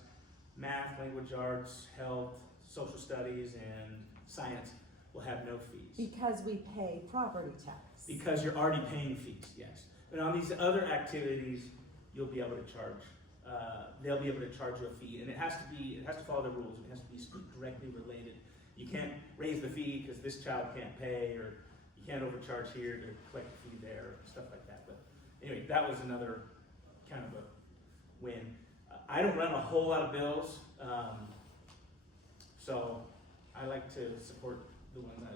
math, language arts, health, social studies, and science will have no fees. Because we pay property tax. Because you're already paying fees, yes. But on these other activities, you'll be able to charge. They'll be able to charge you a fee, and it has to follow the rules. It has to be directly related. You can't raise the fee because this child can't pay, or you can't overcharge here to collect a fee there, stuff like that. But anyway, that was another kind of a win. I don't run a whole lot of bills, so I like to support the one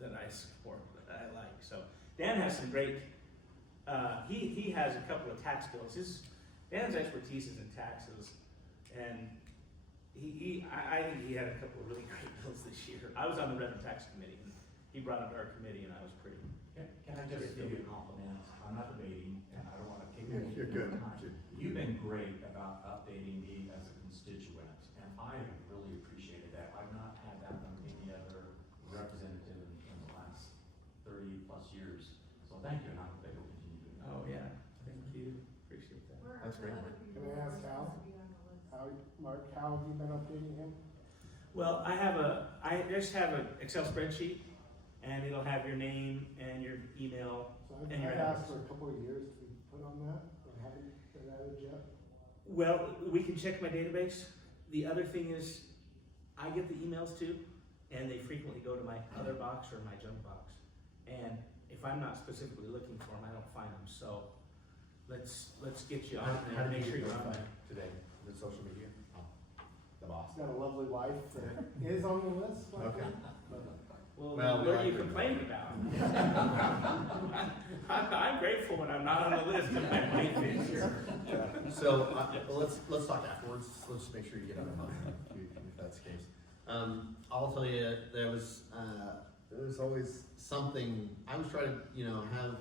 that I support, that I like. So Dan has some great. He has a couple of tax bills. Dan's expertise is in taxes, and I think he had a couple of really great bills this year. I was on the Revenue Tax Committee, and he brought it to our committee, and I was pretty. Can I just give you a compliment? I'm not debating, and I don't want to kick you. You're good. You've been great about updating me as a constituent, and I have really appreciated that. I've not had that from any other representative in the last 30 plus years. So thank you, and I hope they will continue doing that. Oh yeah, thank you. Appreciate that. That's great. Can I ask Hal? Mark, how have you been updating him? Well, I just have an Excel spreadsheet, and it'll have your name and your email. So And your I've asked address. for a couple of years to be put on that, or haven't been added yet. Well, we can check my database. The other thing is, I get the emails too, and they frequently go to my other box or my junk box. And if I'm not specifically looking for them, I don't find them. So let's get you on there and make sure you're on there. Today, the social media? The boss. He's got a lovely wife that is on the list. I Okay. think. Well, Well, we what are like you her. complaining about? I'm grateful when I'm not on the list and my wife is here. So, well, let's talk afterwards. Let's just make sure you get out of line if that's the case. I'll tell you, there's always something, I was trying to, have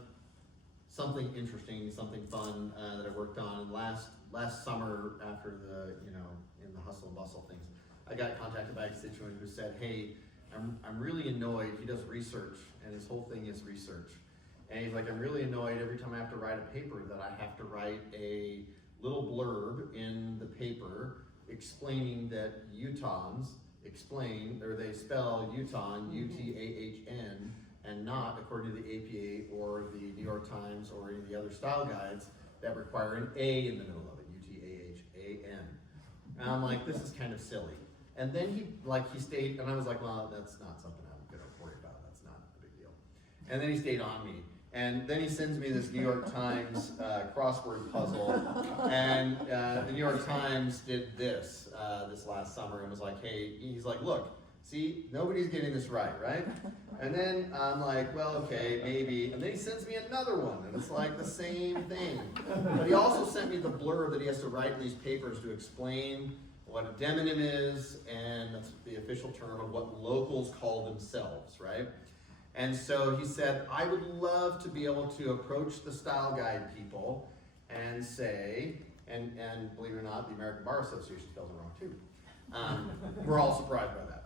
something interesting, something fun, that I worked on. Last summer after the, in the hustle and bustle things, I got contacted by a constituent who said, hey, I'm really annoyed. He does research, and his whole thing is research. And he's like, I'm really annoyed every time I have to write a paper that I have to write a little blurb in the paper explaining that Utahns they spell Utah, U-T-A-H-N, and not according to the APA or the New York Times or any of the other style guides that require an A in the middle of it, U-T-A-H-A-N. And I'm like, this is kind of silly. And then he stayed, and I was like, well, that's not something I'm gonna worry about. That's not a big deal. And then he stayed on me. And then he sends me this New York Times crossword puzzle. And the New York Times did this last summer and was like, hey, he's like, look, see, nobody's getting this right? And then I'm like, well, okay, maybe. And then he sends me another one, and it's like the same thing. But he also sent me the blurb that he has to write in these papers to explain what a demonym is, and that's the official term of what locals call themselves, right? And so he said, I would love to be able to approach the style guide people and say, and believe it or not, the American Bar Association spells it wrong too. We're all surprised by that.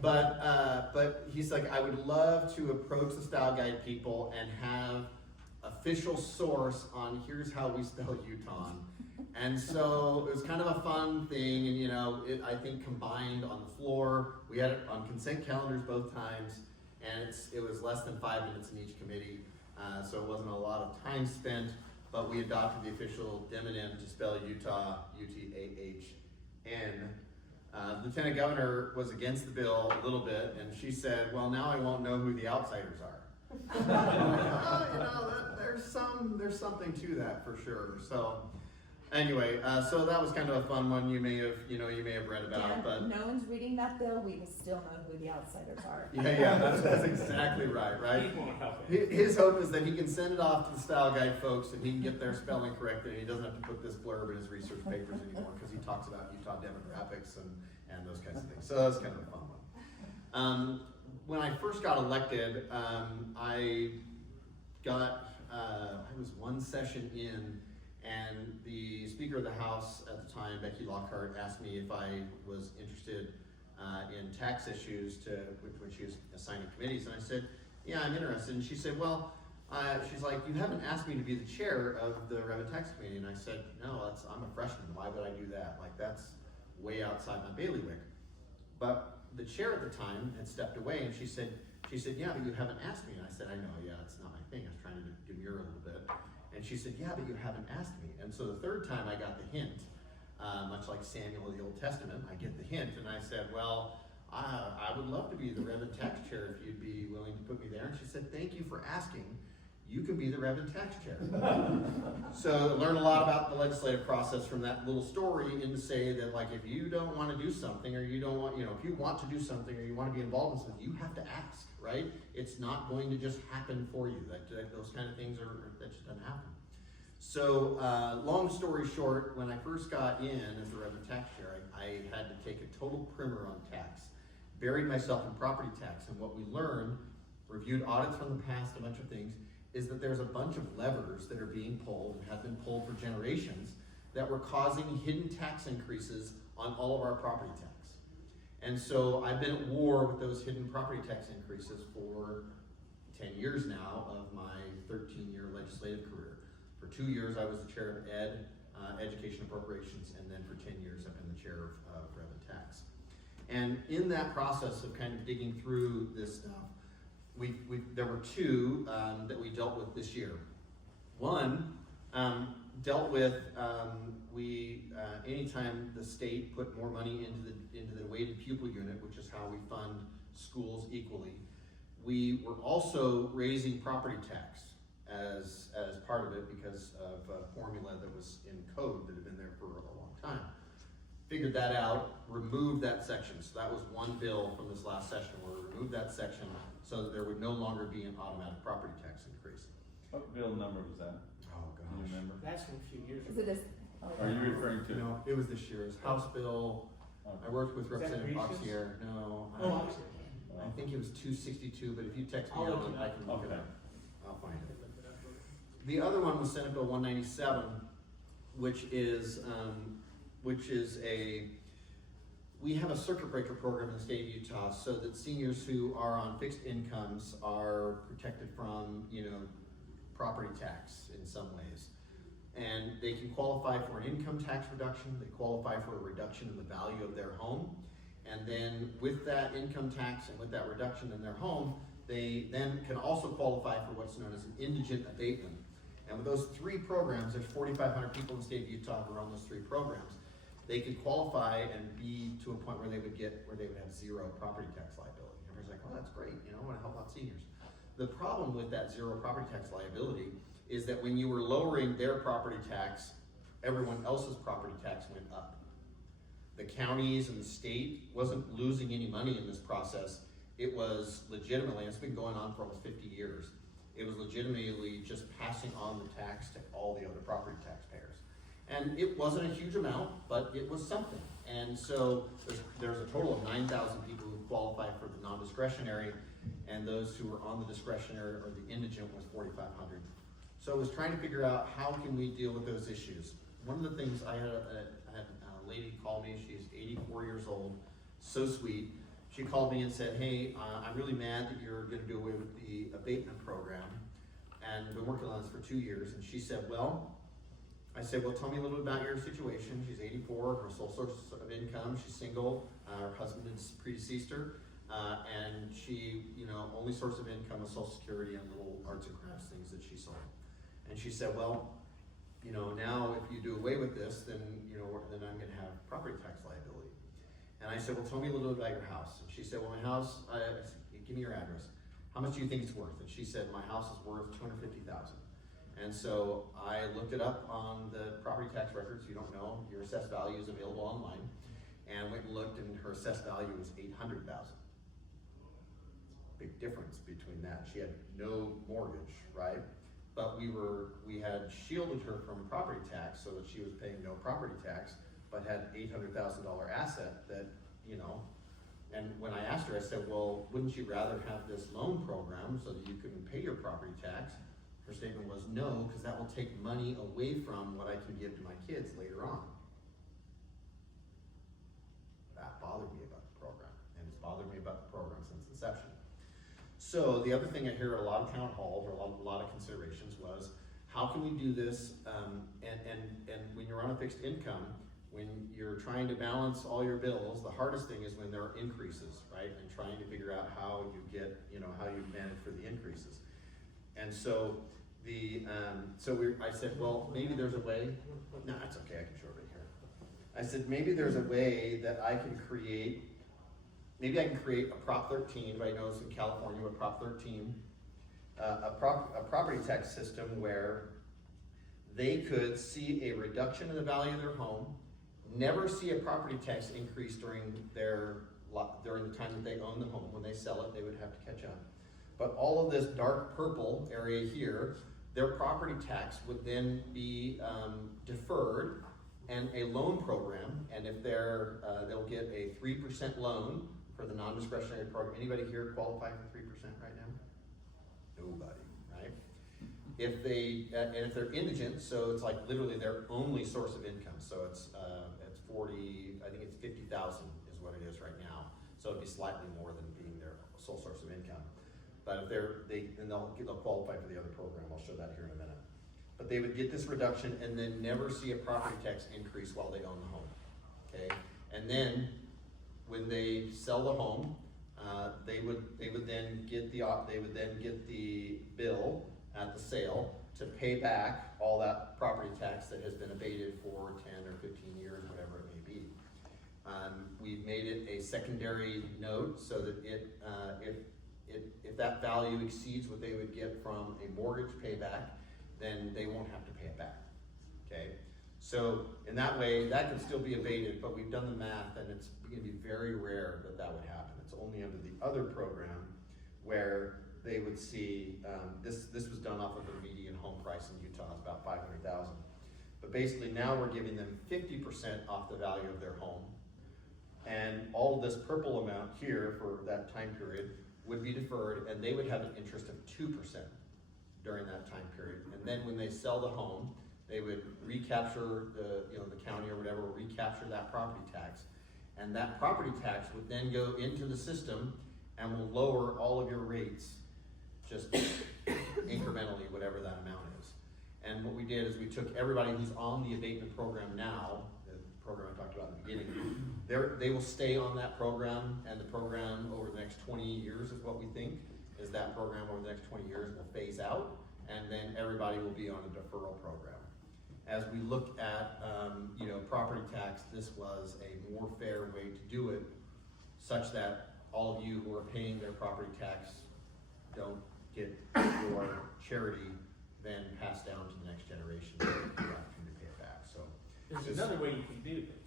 But he's like, I would love to approach the style guide people and have official source on here's how we spell Utah. And so it was kind of a fun thing, and I think combined on the floor. We had it on consent calendars both times, and it was less than 5 minutes in each committee, so it wasn't a lot of time spent, but we adopted the official demonym to spell Utah, U-T-A-H-N. Lieutenant Governor was against the bill a little bit, and she said, well, now I won't know who the outsiders are. There's something to that for sure. So anyway, so that was kind of a fun one. You may have read about, Dan, but no one's reading that bill, we will still know who the outsiders are. yeah, that's exactly right. He won't help it. His hope is that he can send it off to the style guide folks and he can get their spelling corrected, and he doesn't have to put this blurb in his research papers anymore because he talks about Utah demographics and those kinds of things. So that was kind of a fun one. When I first got elected, I was one session in, and the Speaker of the House at the time, Becky Lockhart, asked me if I was interested in tax issues when she was assigning committees, and I said, yeah, I'm interested. And she said, well, she's like, you haven't asked me to be the chair of the Revenue Tax Committee. And I said, no, I'm a freshman. Why would I do that? Like, that's way outside my bailiwick. But the chair at the time had stepped away, and she said, yeah, but you haven't asked me. And I said, I know, yeah, it's not my thing. I was trying to demur a little bit. And she said, yeah, but you haven't asked me. And so the third time I got the hint, much like Samuel of the Old Testament, I get the hint, and I said, well, I would love to be the Reverend Tax Chair if you'd be willing to put me there. And she said, thank you for asking. You can be the Reverend Tax Chair. So I learned a lot about the legislative process from that little story, and to say that, like, if you don't want to do something, or you don't want, if you want to do something, or you want to be involved in something, you have to ask, right? It's not going to just happen for you. Those kind of things that just doesn't happen. So, long story short, when I first got in as the Revenue Tax Chair, I had to take a total primer on tax, buried myself in property tax, and what we learned, reviewed audits from the past, a bunch of things, is that there's a bunch of levers that are being pulled and have been pulled for generations that were causing hidden tax increases on all of our property tax. And so I've been at war with those hidden property tax increases for 10 years now of my 13-year legislative career. For 2 years, I was the chair of Education Appropriations, and then for 10 years, I've been the chair of Revenue Tax. And in that process of kind of digging through this stuff, there were two that we dealt with this year. One dealt with anytime the state put more money into the weighted pupil unit, which is how we fund schools equally. We were also raising property tax as part of it because of a formula that was in code that had been there for a long time. figured that out, removed that section. So that was one bill from this last session where we removed that section so that there would no longer be an automatic property tax increase. What bill number was that? Oh, Do you remember? That's from a few years Is ago. it this? Are you referring to? No, it was this year's House Bill. I worked with Is that Representative Gracious? Boxier. No, Oh, I'm sorry. I think it was 262, but if you text me I'll on look it, it I up. can look it Okay. up. I'll find it. The other one was Senate Bill 197, which is we have a circuit breaker program in the state of Utah so that seniors who are on fixed incomes are protected from, property tax in some ways. And they can qualify for an income tax reduction, they qualify for a reduction in the value of their home. And then with that income tax and with that reduction in their home, they then can also qualify for what's known as an indigent abatement. And with those three programs, there's 4,500 people in the state of Utah who are on those three programs. They could qualify and be to a point where they would have zero property tax liability. Everybody's like, oh, that's great, I want to help out seniors. The problem with that zero property tax liability is that when you were lowering their property tax, everyone else's property tax went up. The counties and the state wasn't losing any money in this process. It was legitimately, it's been going on for almost 50 years. It was legitimately just passing on the tax to all the other property taxpayers. And it wasn't a huge amount, but it was something. And so there's a total of 9,000 people who qualify for the non-discretionary, and those who were on the discretionary or the indigent was 4,500. So I was trying to figure out how can we deal with those issues. One of the things, I had a lady call me, she's 84 years old, so sweet. She called me and said, hey, I'm really mad that you're gonna do away with the abatement program, and been working on this for 2 years. And she said, I said, tell me a little bit about your situation. She's 84, her sole source of income, she's single, her husband has predeceased her, and she, only source of income was Social Security and little arts and crafts things that she sold. And she said, now if you do away with this, then I'm gonna have property tax liability. And I said, tell me a little bit about your house. And she said, my house, I said, give me your address. How much do you think it's worth? And she said, my house is worth $250,000. And so I looked it up on the property tax records. You don't know, your assessed value is available online. And went and looked, and her assessed value was $800,000. Big difference between that. She had no mortgage, right? But we had shielded her from property tax so that she was paying no property tax, but had $800,000 asset that, and when I asked her, I said, wouldn't you rather have this loan program so that you can pay your property tax? Her statement was no, because that will take money away from what I can give to my kids later on. That bothered me about the program, and it's bothered me about the program since inception. So the other thing I hear at a lot of town halls, or a lot of considerations, was how can we do this, and when you're on a fixed income, when you're trying to balance all your bills, the hardest thing is when there are increases, right? And trying to figure out how you get, how you manage for the increases. And so I said, maybe there's a way. No, it's okay, I can show it right here. I said, maybe there's a way that I can create, a Prop 13, everybody knows in California what Prop 13, a property tax system where they could see a reduction in the value of their home, never see a property tax increase during the time that they own the home. When they sell it, they would have to catch up. But all of this dark purple area here, their property tax would then be deferred, and a loan program, and if they'll get a 3% loan for the non-discretionary program. Anybody here qualify for 3% right now? Nobody, right? If they're indigent, so it's like literally their only source of income. So it's 40, I think it's 50,000 is what it is right now. So it'd be slightly more than being their sole source of income. But if they'll qualify for the other program. I'll show that here in a minute. But they would get this reduction and then never see a property tax increase while they own the home. Okay, and then when they sell the home, they would then get the bill at the sale to pay back all that property tax that has been abated for 10 or 15 years, whatever it may be. We've made it a secondary note so that if that value exceeds what they would get from a mortgage payback, then they won't have to pay it back. Okay, So in that way, that could still be abated, but we've done the math and it's gonna be very rare that that would happen. It's only under the other program where they would see, this was done off of the median home price in Utah, it's about 500,000. But basically now we're giving them 50% off the value of their home. And all of this purple amount here for that time period would be deferred, and they would have an interest of 2% during that time period. And then when they sell the home, they would recapture the county or whatever, will recapture that property tax. And that property tax would then go into the system and will lower all of your rates just incrementally, whatever that amount is. And what we did is we took everybody who's on the abatement program now, the program I talked about in the beginning, they will stay on that program, and the program over the next 20 years is what we think, is that program over the next 20 years will phase out, and then everybody will be on a deferral program. As we look at, property tax, this was a more fair way to do it, such that all of you who are paying their property tax don't get your charity then passed down to the next generation and the opportunity to pay it back. So There's another way you can do this.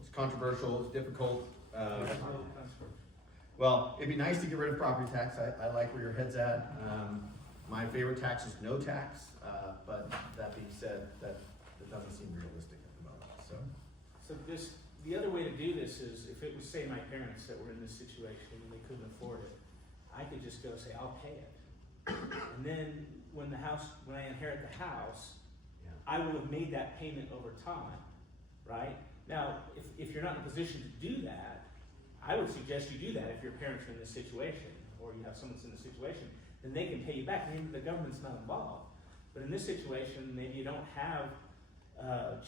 it's controversial, it's difficult. Well, it'd be nice to get rid of property tax. I like where your head's at. My favorite tax is no tax, but that being said, that doesn't seem realistic at the moment, so. So the other way to do this is, if it was, say, my parents that were in this situation and they couldn't afford it, I could just go say, I'll pay it. And then when I inherit the house, I will have made that payment over time, right? Now, if you're not in a position to do that, I would suggest you do that if your parents are in this situation, or you have someone that's in this situation, then they can pay you back, and the government's not involved. But in this situation, maybe you don't have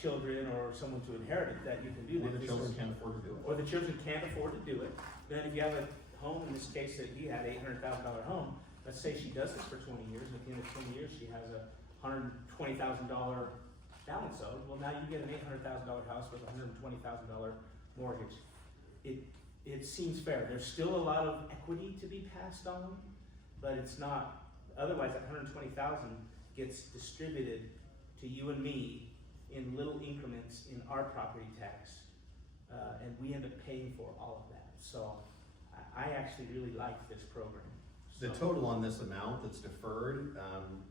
children or someone to inherit it that you can do Or that. the children can't afford to do it. Or the children can't afford to do it. Then if you have a home, in this case that he had, $800,000 home, let's say she does this for 20 years, and at the end of 20 years, she has a $120,000 balance owed. Well, now you get an $800,000 house with a $120,000 mortgage. It seems fair. There's still a lot of equity to be passed on, but it's not, otherwise that $120,000 gets distributed to you and me in little increments in our property tax, and we end up paying for all of that. So I actually really like this program. The total on this amount that's deferred,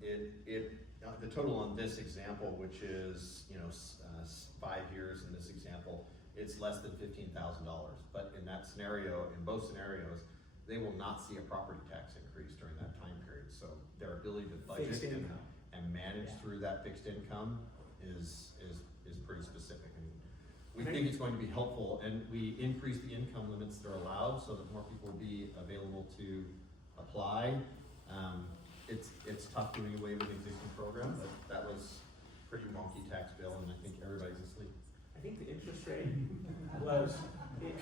the total on this example, which is 5 years in this example, it's less than $15,000. But in that scenario, in both scenarios, they will not see a property tax increase during that time period. So their ability to budget Fixed income. and manage through that fixed income is pretty specific. And we think it's going to be helpful, and we increase the income limits that are allowed so that more people will be available to apply. It's tough doing away with the existing program, but that was a pretty wonky tax bill, and I think everybody's asleep. I think the interest rate was,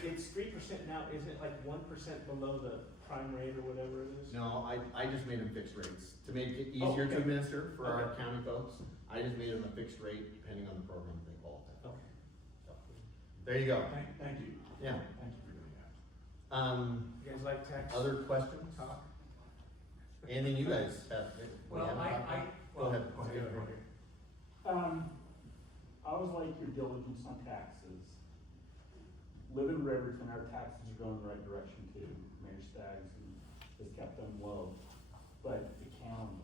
it's 3% now, isn't it like 1% below the prime rate or whatever it is? No, I just made them fixed rates to make it easier to Okay. administer for our Okay. county folks. I just made them a fixed rate depending on the program they qualify. Okay. So, there you go. Thank you. Yeah. Thank you for doing that. You guys like tax Other questions? talk? Anything you guys have? Well, Go ahead. I always like your diligence on taxes. Live in Riverton, our taxes are going the right direction too. Mayor Staggs has kept them low. But the county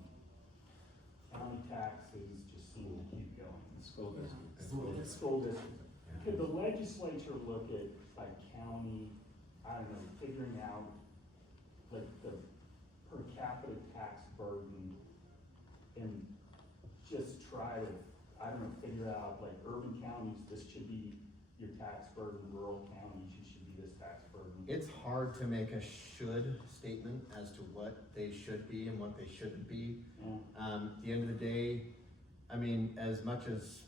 taxes just seem to keep going. School district. School district. Could the legislature look at like county, figuring out like the per capita tax burden and just try to, figure out like urban counties, this should be your tax burden, rural counties, you should be this tax burden. It's hard to make a should statement as to what they should be and what they shouldn't be. Yeah. At the end of the day, as much as,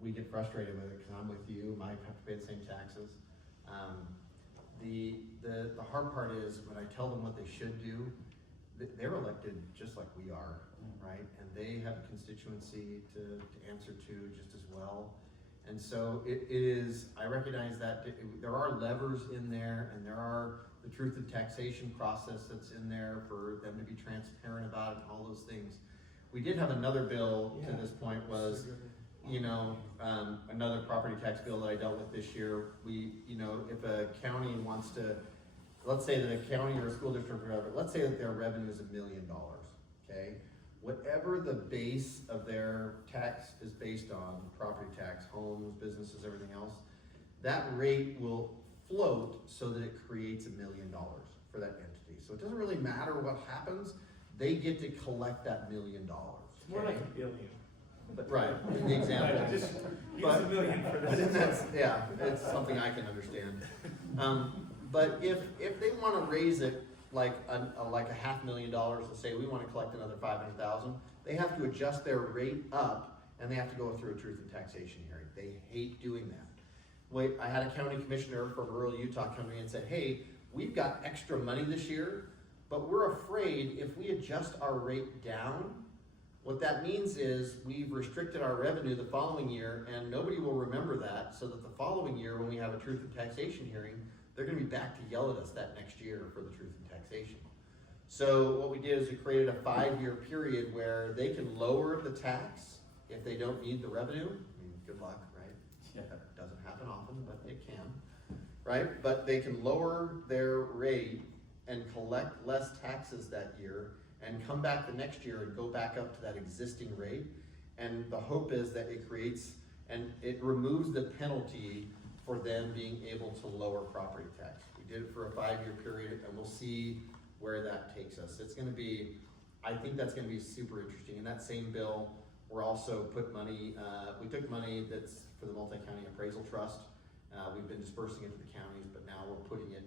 we get frustrated with it, because I'm with you, I have to pay the same taxes. The hard part is when I tell them what they should do, they're elected just like we are, right? And they have a constituency to answer to just as well. And so it is, I recognize that there are levers in there, and there are the truth of taxation process that's in there for them to be transparent about it and all those things. We did have another bill to this point was you know, another property tax bill that I dealt with this year, you know, if a county wants to, let's say that a county or a school district or whatever, let's say that their revenue is $1 million, okay? Whatever the base of their tax is based on, property tax, homes, businesses, everything else, that rate will float so that it creates $1 million for that entity. So it doesn't really matter what happens, they get to collect that $1 million. More like a billion. But, right, in the example. But just use But- $1 million for But this. that's, yeah, it's something I can understand. But if they wanna raise it like a $500,000, let's say we wanna collect another 500,000, they have to adjust their rate up and they have to go through a truth and taxation hearing. They hate doing that. Wait, I had a county commissioner from rural Utah come to me and said, hey, we've got extra money this year, but we're afraid if we adjust our rate down, what that means is we've restricted our revenue the following year and nobody will remember that, so that the following year when we have a truth and taxation hearing, they're gonna be back to yell at us that next year for the truth and taxation. So what we did is we created a 5-year period where they can lower the tax if they don't need the revenue. I mean, good luck, right? Yeah. That doesn't happen often, but it can, right? But they can lower their rate and collect less taxes that year and come back the next year and go back up to that existing rate. And the hope is that it creates, and it removes the penalty for them being able to lower property tax. We did it for a 5-year period and we'll see where that takes us. It's gonna be, I think that's gonna be super interesting. In that same bill, we're also put money, we took money that's for the multi-county appraisal trust. We've been dispersing it to the counties, but now we're putting it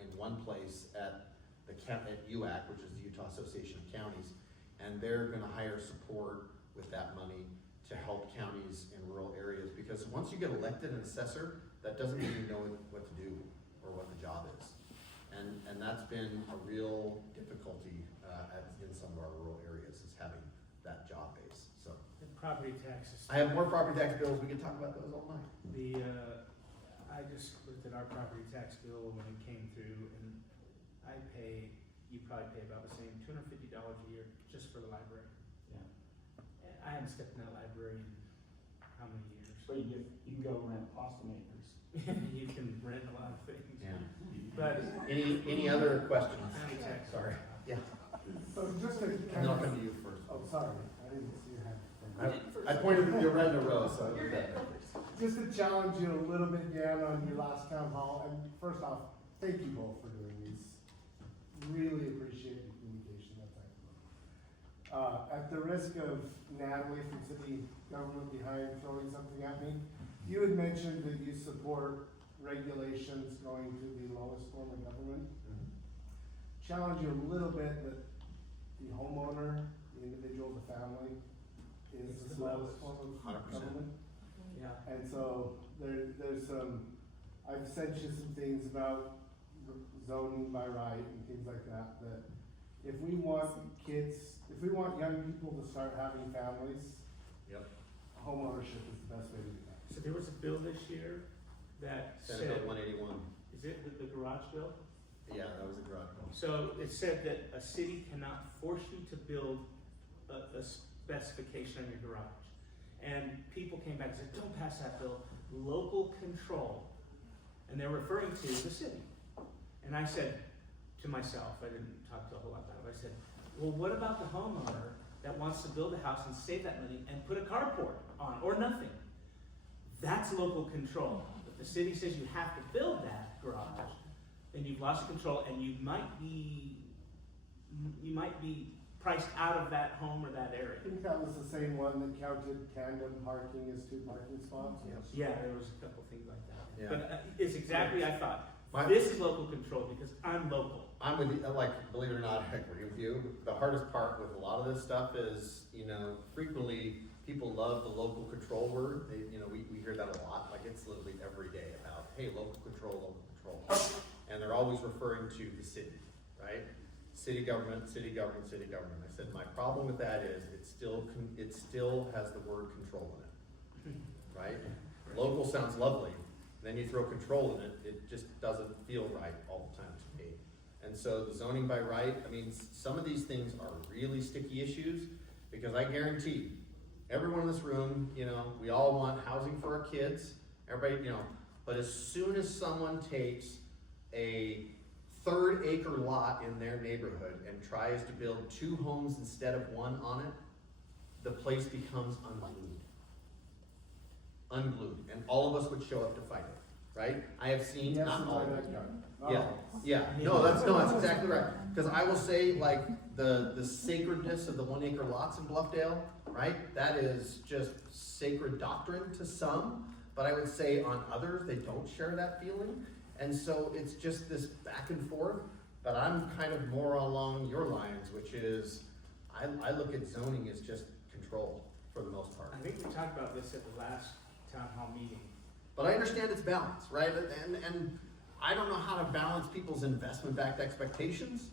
in one place at UAC, which is the Utah Association of Counties, and they're gonna hire support with that money to help counties in rural areas, because once you get elected an assessor, that doesn't mean you know what to do or what the job is. And that's been a real difficulty in some of our rural areas, is having that job base, so. The property taxes. I have more property tax bills, we can talk about those all night. I just looked at our property tax bill when it came through, and you probably pay about the same, $250 a year just for the library. Yeah. And I haven't stepped in that library in how many years? But you can go rent pasta makers. You can rent a lot of things. Yeah. But Any other questions? county tax. Sorry. Yeah. So just to And kind I'll of, come to you first. oh, sorry, I didn't see your hand. I pointed to your red in a row, so. Just to challenge you a little bit, Dan, on your last town hall, and first off, thank you both for doing these. Really appreciate your communication, that's excellent. At the risk of Natalie from city government behind throwing something at me, you had mentioned that you support regulations going to the lowest form of government. Challenge you a little bit that the homeowner, the individual, the family, is the lowest form of 100%. government. Yeah. And so there's some, I've sent you some things about zoning by right and things like that, that if we want young people to start having families, Yep. homeownership is the best way to do that. So there was a bill this year that Senate said, Bill 181. is it the garage bill? Yeah, that was a garage bill. So it said that a city cannot force you to build a specification on your garage. And people came back and said, don't pass that bill, local control. And they're referring to the city. And I said to myself, I didn't talk to a whole lot about it, I said, well, what about the homeowner that wants to build a house and save that money and put a carport on, or nothing? That's local control. If the city says you have to build that garage, then you've lost control and you might be priced out of that home or that area. I think that was the same one that counted tandem parking as 2 parking spots. Yeah, there was a couple things like that. Yeah. But it's exactly, I thought, My- this is local control because I'm local. I'm with you, like, believe it or not, I agree with you. The hardest part with a lot of this stuff is, frequently people love the local control word. We hear that a lot, like it's literally every day about, hey, local control. And they're always referring to the city, right? City government, city government, city government. I said, my problem with that is it still has the word control in it, right? Local sounds lovely, then you throw control in it, it just doesn't feel right all the time to me. And so the zoning by right, some of these things are really sticky issues, because I guarantee everyone in this room, you know, we all want housing for our kids, everybody, you know, but as soon as someone takes a 1/3 acre lot in their neighborhood and tries to build 2 homes instead of 1 on it, the place becomes unglued, and all of us would show up to fight it, right? I have seen, Yes, not in all my of them. backyard. Yeah, yeah, no, that's exactly right, cause I will say, like, the sacredness of the 1 acre lots in Bluffdale, right? That is just sacred doctrine to some, but I would say on others, they don't share that feeling. And so it's just this back and forth, but I'm kind of more along your lines, which is, I look at zoning as just control for the most part. I think we talked about this at the last town hall meeting. But I understand its balance, right? And I don't know how to balance people's investment-backed expectations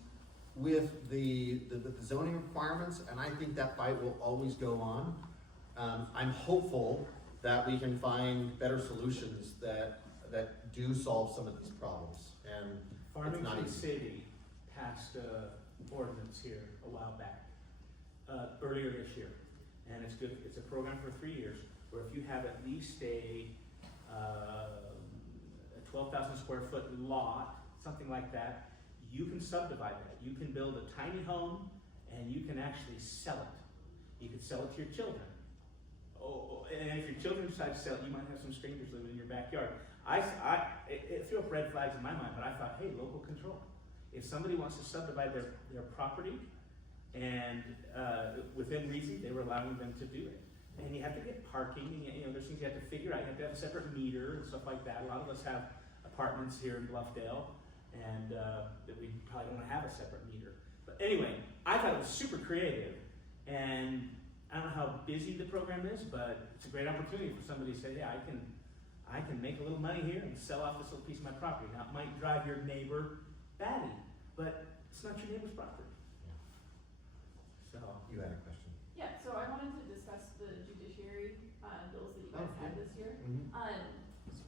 with the zoning requirements, and I think that fight will always go on. I'm hopeful that we can find better solutions that do solve some of these problems, and it's not Farmington easy. City passed a ordinance here a while back, earlier this year. And it's good, it's a program for 3 years, where if you have at least a 12,000 square foot lot, something like that, you can subdivide that. You can build a tiny home and you can actually sell it. You could sell it to your children. Oh, and if your children decide to sell it, you might have some strangers living in your backyard. It threw up red flags in my mind, but I thought, hey, local control. If somebody wants to subdivide their property and within reason, they were allowing them to do it. And you have to get parking, and you know, there's things you have to figure out. You have to have a separate meter and stuff like that. A lot of us have apartments here in Bluffdale, and that we probably don't have a separate meter. But anyway, I thought it was super creative, and I don't know how busy the program is, but it's a great opportunity for somebody to say, yeah, I can make a little money here and sell off this little piece of my property. Now, it might drive your neighbor batty, but it's not your neighbor's property. So. You had a question? Yeah, so I wanted to discuss the judiciary, bills that you guys had this year. Mhm.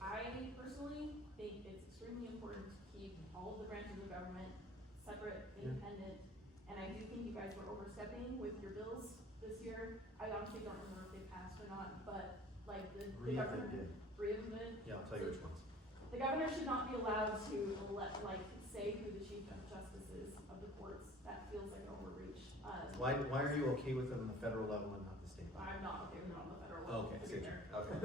I personally think it's extremely important to keep all of the branches of government separate, independent, and I do think you guys were overstepping with your bills this year. I honestly don't remember if they passed or not, but like the governor, 3 of them did. Yeah, I'll tell you which ones. The governor should not be allowed to say who the chief justice is of the courts. That feels like an overreach. Why are you okay with them on the federal level and not the state level? I'm not okay with it on the federal level. Okay, to see, be fair. okay.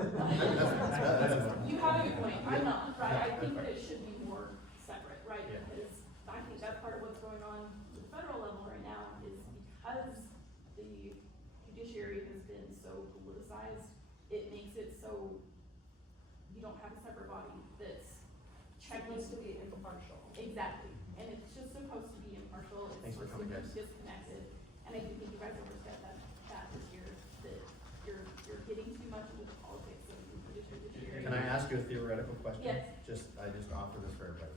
You have a good point, I'm not, right, I think that it should be more separate, right? Yeah. Because I think that's part of what's going on with the federal level right now is because the judiciary has been so politicized, it makes it so you don't have a separate body that's checking. Supposed to be impartial. Exactly, and it's just supposed to be impartial, it's Thanks for supposed to coming, be guys. disconnected, and I do think you guys overstepped that this year, that you're getting too much into the politics of the judiciary. Can I ask you a theoretical question? Yes. I just offer this for everybody.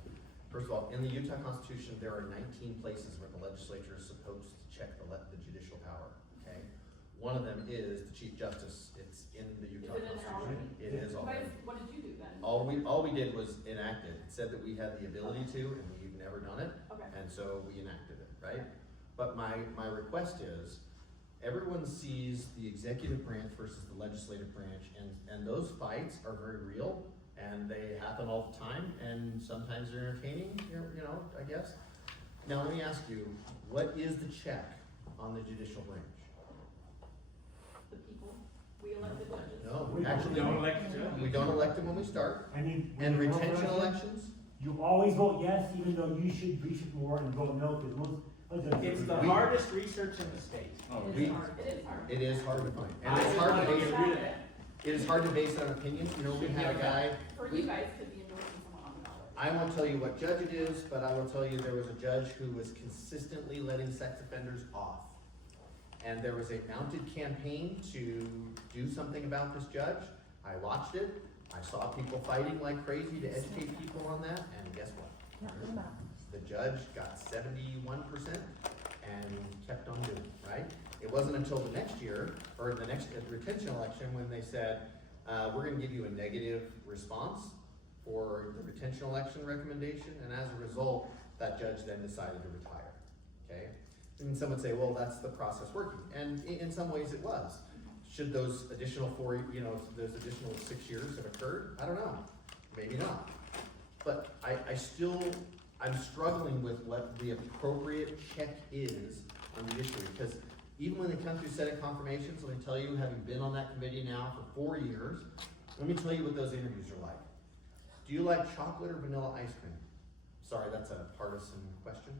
First of all, in the Utah Constitution, there are 19 places where the legislature is supposed to check the judicial power, okay? One of them is the Chief Justice. It's in the Utah Is it in there Constitution. already? It is already. What did you do then? All we did was enact it. It said that we had the ability to, and we've never done it, Okay, and so we enacted it, right? But my request is, everyone sees the executive branch versus the legislative branch, and those fights are very real, and they happen all the time, and sometimes they're entertaining, you know, I guess. Now, let me ask you, what is the check on the judicial branch? the people, we elected judges. No, We actually, Don't elect the judge. we don't elect them when we start, I mean. and when you vote retention for election, elections, You always vote yes, even though we should more, and vote no, because most. It's the hardest research in the state. Oh, It we- is hard, it is hard. it is hard to find, and I it's just hard wanna to get base, rid of that. it is hard to base on opinions, you know, we had a guy, For you guys to be endorsing someone on the ballot. I won't tell you what judge it is, but I will tell you there was a judge who was consistently letting sex offenders off. And there was a mounted campaign to do something about this judge. I watched it, I saw people fighting like crazy to educate people on that, and guess what? Not really bad. The judge got 71% and kept on doing it, right? It wasn't until the next year, or the next retention election, when they said, we're gonna give you a negative response for the retention election recommendation, and as a result, that judge then decided to retire, okay? And some would say, well, that's the process working, and in some ways it was. Should those additional those additional 6 years have occurred? I don't know, maybe not. But I'm struggling with what the appropriate check is on the issue, because even when they come through Senate confirmations, let me tell you, having been on that committee now for 4 years, let me tell you what those interviews are like. Do you like chocolate or vanilla ice cream? Sorry, that's a partisan question.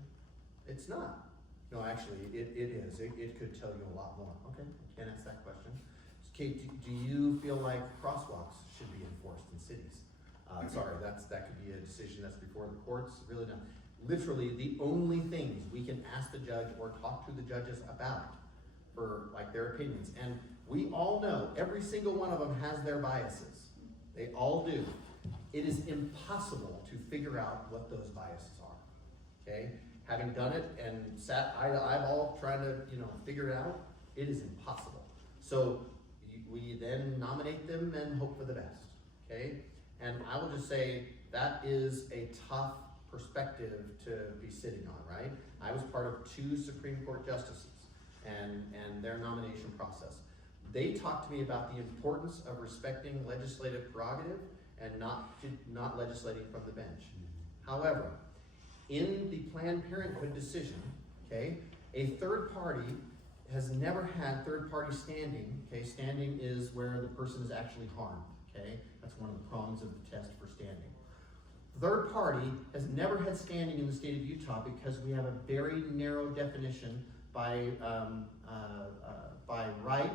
It's not. No, actually, it is. It could tell you a lot more. Okay, can't answer that question. Kate, do you feel like crosswalks should be enforced in cities? Sorry, that could be a decision that's before the courts. Really not. Literally, the only things we can ask the judge or talk to the judges about for like their opinions. And we all know every single one of them has their biases. They all do. It is impossible to figure out what those biases are. Okay? Having done it and sat eye to eyeball trying to, figure it out, it is impossible. So we then nominate them and hope for the best. Okay? And I will just say that is a tough perspective to be sitting on, right? I was part of 2 Supreme Court justices and their nomination process. They talked to me about the importance of respecting legislative prerogative and not legislating from the bench. However, in the Planned Parenthood decision, okay, a third party has never had third party standing. Okay, standing is where the person is actually harmed. Okay, that's one of the prongs of the test for standing. Third party has never had standing in the state of Utah because we have a very narrow definition by right,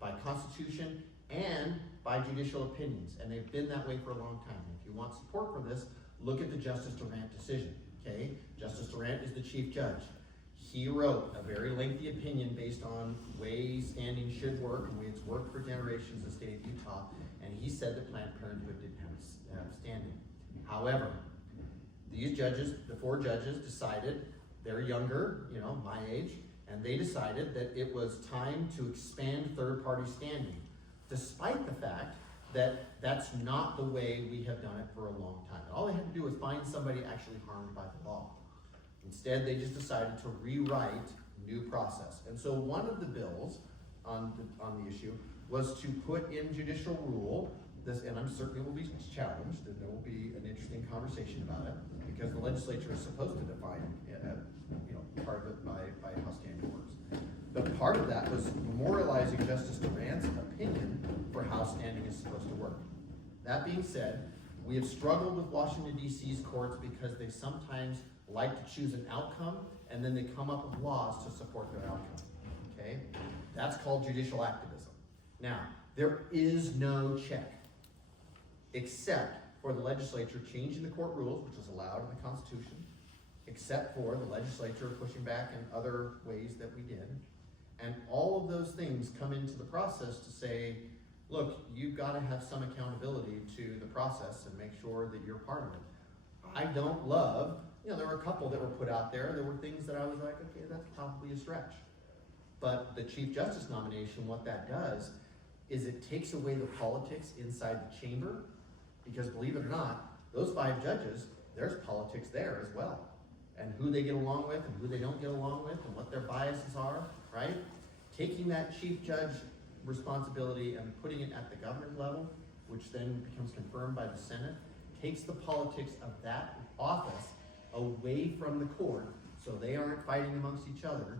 by constitution, and by judicial opinions, and they've been that way for a long time. If you want support for this, look at the Justice Durant decision. Okay, Justice Durant is the chief judge. He wrote a very lengthy opinion based on way standing should work and way it's worked for generations in the state of Utah, and he said that Planned Parenthood didn't have standing. However, these judges, the 4 judges, decided, they're younger, my age, and they decided that it was time to expand third-party standing, despite the fact that that's not the way we have done it for a long time. All they had to do was find somebody actually harmed by the law. Instead, they just decided to rewrite new process. And so one of the bills on the issue was to put in judicial rule this, and I'm certain it will be challenged, and there will be an interesting conversation about it, because the legislature is supposed to define, part of it by how standing works. But part of that was memorializing Justice Durant's opinion for how standing is supposed to work. That being said, we have struggled with Washington, D.C.'s courts because they sometimes like to choose an outcome, and then they come up with laws to support their outcome. Okay? That's called judicial activism. Now, there is no check, except for the legislature changing the court rules, which is allowed in the Constitution, except for the legislature pushing back in other ways that we did. And all of those things come into the process to say, look, you've got to have some accountability to the process and make sure that you're part of it. I don't love, there were a couple that were put out there. There were things that I was like, okay, that's probably a stretch. But the Chief Justice nomination, what that does is it takes away the politics inside the chamber, because believe it or not, those 5 judges, there's politics there as well. And who they get along with and who they don't get along with and what their biases are, right? Taking that chief judge responsibility and putting it at the government level, which then becomes confirmed by the Senate, takes the politics of that office away from the court, so they aren't fighting amongst each other.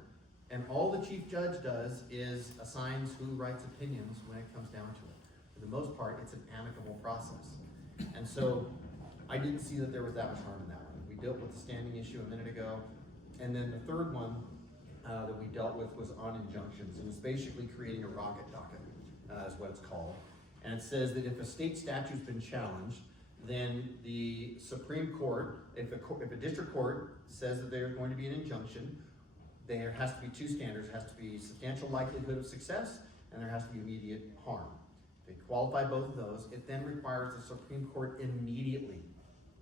And all the chief judge does is assigns who writes opinions when it comes down to it. For the most part, it's an amicable process. And so I didn't see that there was that much harm in that one. We dealt with the standing issue a minute ago. And then the third one that we dealt with was on injunctions. It was basically creating a rocket docket, is what it's called. And it says that if a state statute's been challenged, then the Supreme Court, if a district court says that there's going to be an injunction, there has to be 2 standards. It has to be substantial likelihood of success, and there has to be immediate harm. If they qualify both of those, it then requires the Supreme Court immediately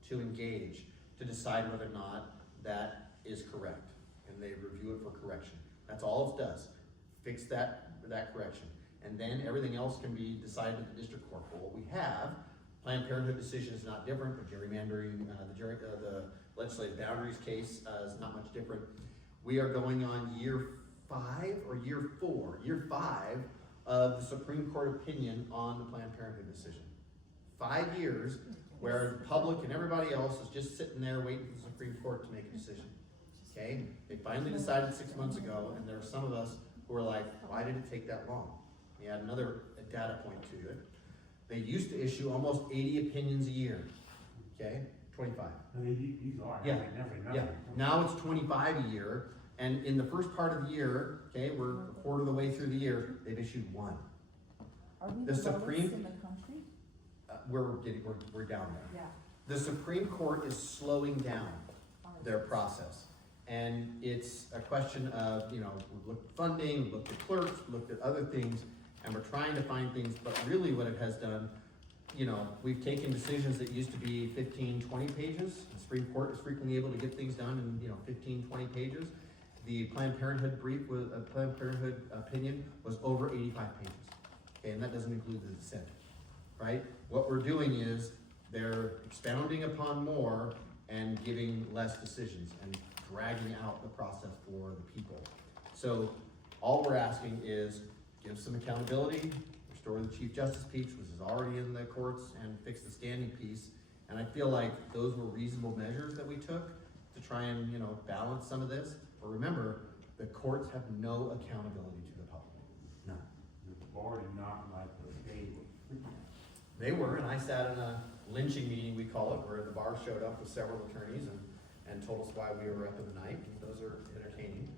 to engage to decide whether or not that is correct, and they review it for correction. That's all it does. Fix that correction. And then everything else can be decided at the district court. But what we have, Planned Parenthood decision is not different, but gerrymandering, the legislative boundaries case is not much different. We are going on year 5 or year 4, year 5 of the Supreme Court opinion on the Planned Parenthood decision. 5 years where the public and everybody else is just sitting there waiting for the Supreme Court to make a decision. Okay? They finally decided 6 months ago, and there are some of us who are like, why did it take that long? We add another data point to it. They used to issue almost 80 opinions a year. Okay? 25. These are, Yeah. nothing. Yeah, now it's 25 a year, and in the first part of the year, okay, we're a quarter of the way through the year, they've issued one. Are we The the lowest Supreme- in the country? We're down there. Yeah. The Supreme Court is slowing down their process. And it's a question of, we've looked at funding, we've looked at clerks, we've looked at other things, and we're trying to find things, but really what it has done, we've taken decisions that used to be 15, 20 pages. The Supreme Court was frequently able to get things done in, 15, 20 pages. The Planned Parenthood Planned Parenthood opinion was over 85 pages. Okay, and that doesn't include the dissent, right? What we're doing is they're expounding upon more and giving less decisions and dragging out the process for the people. So all we're asking is give some accountability, restore the Chief Justice piece, which is already in the courts, and fix the standing piece. And I feel like those were reasonable measures that we took to try and, balance some of this. But remember, the courts have no accountability to the public. None. The bar did not like the state. They were, and I sat in a lynching meeting, we call it, where the bar showed up with several attorneys and told us why we were up in the night, and those are entertaining.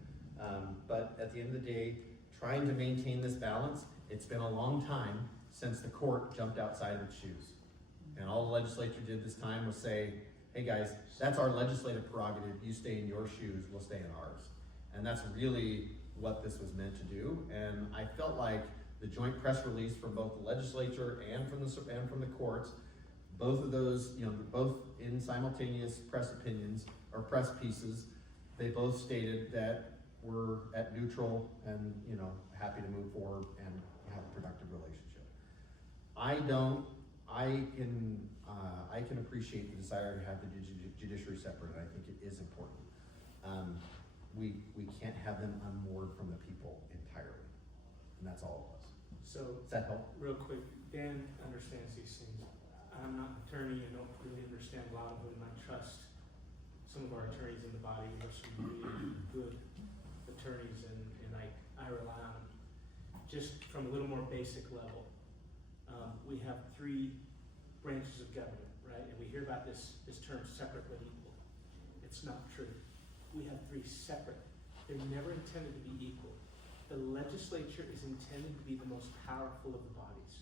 But at the end of the day, trying to maintain this balance, it's been a long time since the court jumped outside of its shoes. And all the legislature did this time was say, hey guys, that's our legislative prerogative, you stay in your shoes, we'll stay in ours. And that's really what this was meant to do, and I felt like the joint press release from both the legislature and from the courts, both of those, both in simultaneous press opinions or press pieces, they both stated that we're at neutral and, happy to move forward and have a productive relationship. I can appreciate the desire to have the judiciary separate, and I think it is important. We can't have them unmoored from the people entirely, and that's all of us. So, Does that help? real quick, Dan understands these things. I'm not an attorney and don't really understand a lot of them. I trust some of our attorneys in the body. We have some really good attorneys, and I rely on them. Just from a little more basic level, we have 3 branches of government, right? And we hear about this term separate but equal. It's not true. We have 3 separate. They're never intended to be equal. The legislature is intended to be the most powerful of the bodies.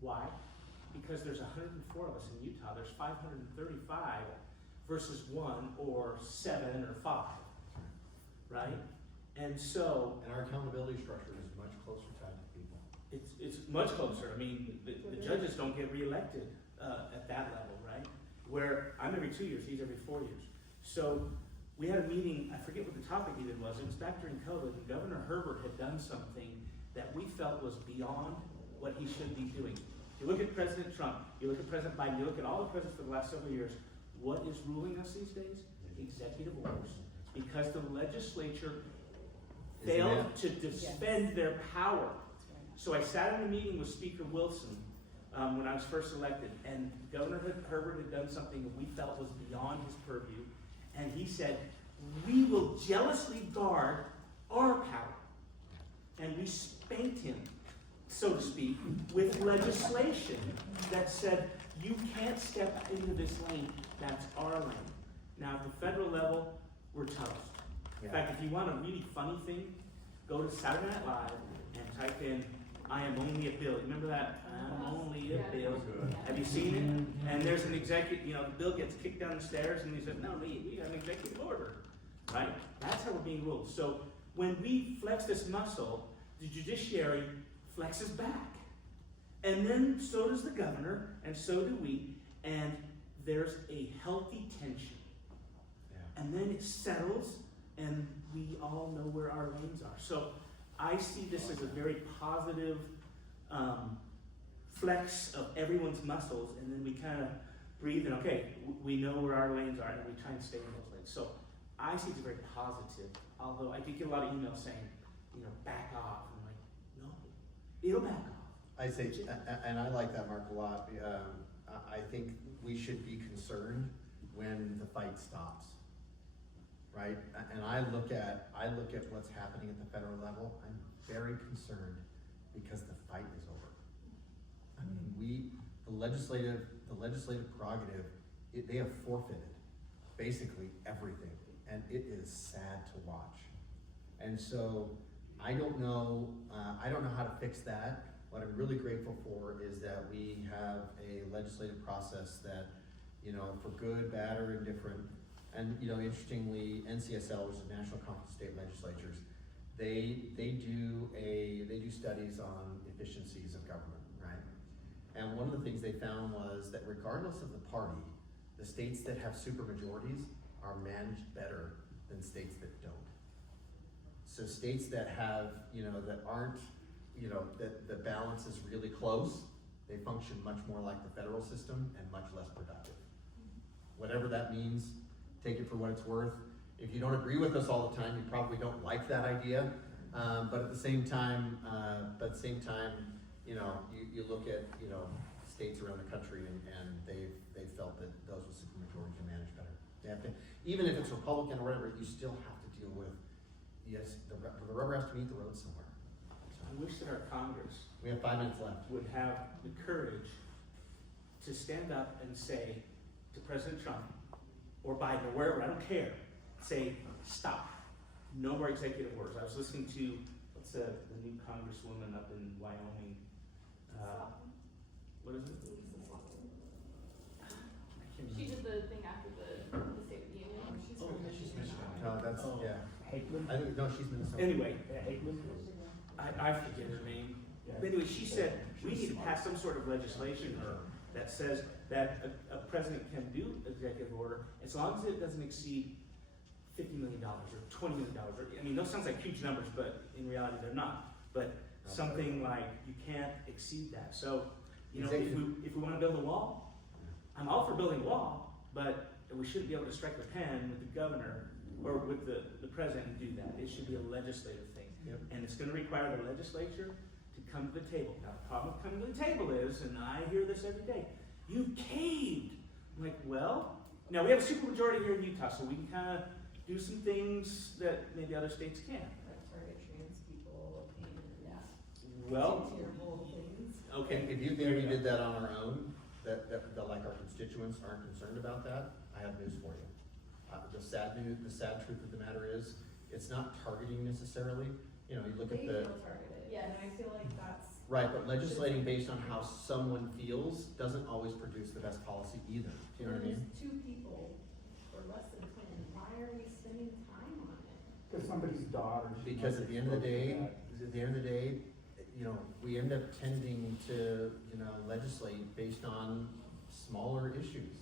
Why? Because there's 104 of us in Utah. There's 535 versus 1 or 7 or 5, right? And so... And our accountability structure is much closer tied to people. It's much closer. I mean, the judges don't get reelected at that level, right? Where I'm every 2 years, he's every 4 years. So we had a meeting, I forget what the topic even was, it was back during COVID, and Governor Herbert had done something that we felt was beyond what he should be doing. You look at President Trump, you look at President Biden, you look at all the presidents for the last several years, what is ruling us these days? Executive orders. Because the legislature failed to defend their power. So I sat in a meeting with Speaker Wilson when I was first elected, and Governor Herbert had done something that we felt was beyond his purview, and he said, we will jealously guard our power. And we spanked him, so to speak, with legislation that said, you can't step into this lane, that's our lane. Now, at the federal level, we're toast. In fact, if you want a really funny thing, go to Saturday Night Live and type in, I am only a bill. Remember that? I'm only a bill. Have you seen it? And there's an executive, the bill gets kicked down the stairs and he says, no, we got an executive order, right? That's how we're being ruled. So when we flex this muscle, the judiciary flexes back. And then so does the governor, and so do we, and there's a healthy tension. And then it settles, and we all know where our lanes are. So I see this as a very positive flex of everyone's muscles, and then we kind of breathe and, okay, we know where our lanes are, and we try and stay in those lanes. So I see it's very positive, although I did get a lot of emails saying, back off. I'm like, no. it'll back off. I say, and I like that, Mark, a lot. I think we should be concerned when the fight stops, right? And I look at what's happening at the federal level. I'm very concerned because the fight is over. I mean, the legislative prerogative, they have forfeited basically everything, and it is sad to watch. And so I don't know how to fix that. What I'm really grateful for is that we have a legislative process that, for good, bad, or indifferent, and interestingly, NCSL, which is the National Conference of State Legislatures, they do studies on efficiencies of government, right? And one of the things they found was that regardless of the party, the states that have supermajorities are managed better than states that don't. So states that have, that aren't, that the balance is really close, they function much more like the federal system and much less productive. Whatever that means, take it for what it's worth. If you don't agree with us all the time, you probably don't like that idea. But at the same time, you look at, states around the country and they've felt that those with supermajorities are managed better. They have to, even if it's Republican or whatever, you still have to deal with, yes, the rubber has to meet the road somewhere. I wish that our Congress We have 5 minutes left. would have the courage to stand up and say to President Trump or Biden or wherever, I don't care, say, stop. No more executive orders. I was listening to, what's the new congresswoman up in Wyoming? What is it? She did the thing after the State of the Union. She's Michigan. No, that's, Oh. yeah. Hakeman? I think, no, she's Minnesota. Anyway, Yeah, Hakeman? I forget her name. Yeah. But anyway, she said, we need to pass some sort of legislation that says that a president can do executive order as long as it doesn't exceed $50 million or $20 million. I mean, those sounds like huge numbers, but in reality, they're not. But something like you can't exceed that. So, if we want to build a wall, I'm all for building a wall, but we shouldn't be able to strike the pen with the governor or with the president and do that. It should be a legislative thing. Yep. And it's going to require the legislature to come to the table. Now, the problem with coming to the table is, and I hear this every day, you caved. I'm like, well, now we have a supermajority here in Utah, so we can kind of do some things that maybe other states can't. Target trans people, Well, okay. If you think we did that on our own, that like our constituents aren't concerned about that, I have news for you. The sad truth of the matter is, it's not targeting necessarily. You look at they the. feel targeted, Yes. and I feel like that's. Right, but legislating based on how someone feels doesn't always produce the best policy either. Do you know what I mean? There's 2 people or less than 10, why are we spending time on it? Cause somebody's daughter. Because at the end of the day, we end up tending to, legislate based on smaller issues.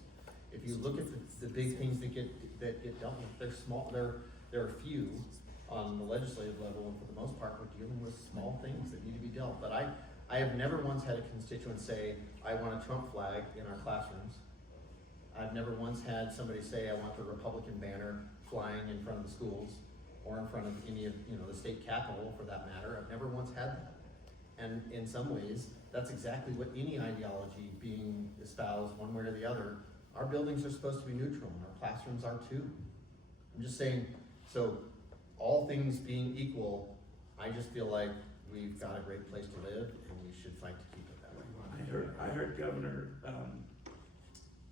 If you look at the big things that get dealt with, they're small. There are few on the legislative level, and for the most part, we're dealing with small things that need to be dealt. But I have never once had a constituent say, I want a Trump flag in our classrooms. I've never once had somebody say, I want the Republican banner flying in front of the schools or in front of any of, the state capitol for that matter. I've never once had that. And in some ways, that's exactly what any ideology being espoused one way or the other. Our buildings are supposed to be neutral and our classrooms are too. I'm just saying, so all things being equal, I just feel like we've got a great place to live and we should fight to keep it that way. I heard Governor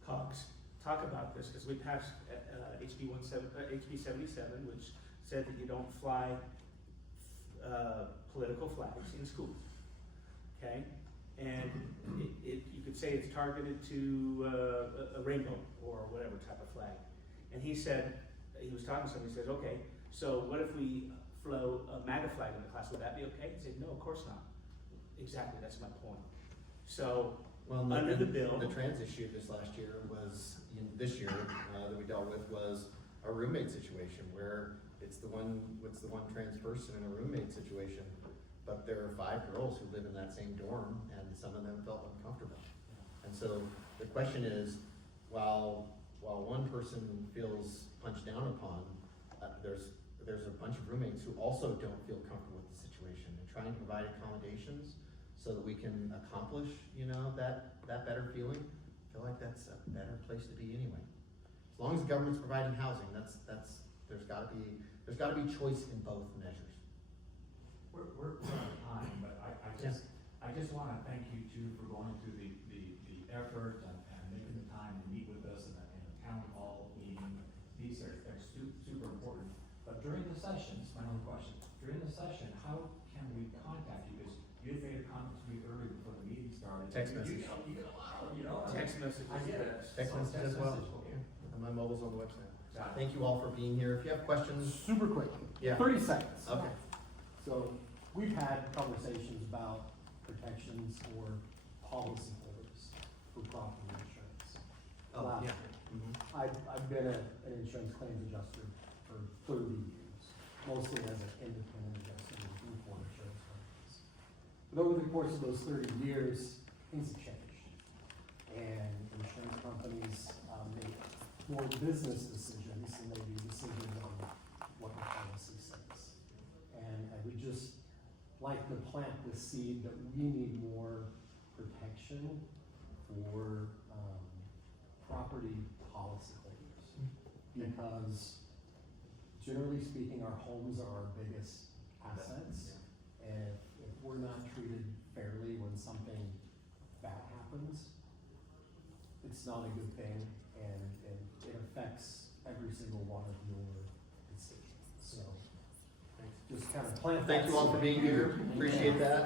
Cox talk about this because we passed HB 77, which said that you don't fly political flags in schools. Okay, and you could say it's targeted to a rainbow or whatever type of flag. And he said, he was talking to somebody. He said, okay, so what if we flew a MAGA flag in the class? Would that be okay? He said, no, of course not. Exactly, that's my point. So, under the bill. The trans issue this year that we dealt with was a roommate situation where it's the one trans person in a roommate situation, but there are 5 girls who live in that same dorm and some of them felt uncomfortable. And so the question is, while one person feels punched down upon, there's a bunch of roommates who also don't feel comfortable with the situation, and trying to provide accommodations so that we can accomplish, you know, that better feeling. I feel like that's a better place to be anyway. As long as the government's providing housing, there's gotta be choice in both measures. We're out of time, but I just wanna thank you too for going through the effort and making the time to meet with us in the town hall meeting. These are super important. But during the sessions, my other question, during the session, how can we contact you? Because you had made a comment to me earlier before the meeting started. Text message. You get a lot of, you know. Text message. I get it. Text So message as well. Okay. And my mobile's on the website. Got it. Thank you all for being here. If you have questions, Super quick. Yeah. 30 seconds. okay. So, we've had conversations about protections for policyholders for property insurance. Oh, Last yeah. year. Mhm. I've been an insurance claims adjuster for 30 years, mostly as an independent adjuster for insurance companies. But over the course of those 30 years, things have changed. And insurance companies make more business decisions than they do decisions on what the policy says. And I would just like to plant the seed that we need more protection for property policyholders. Because generally speaking, our homes are our biggest assets. And if we're not treated fairly when something bad happens, it's not a good thing, and it affects every single one of your constituents. So, just kind of plant that Thank you all for seed. being here. Appreciate that.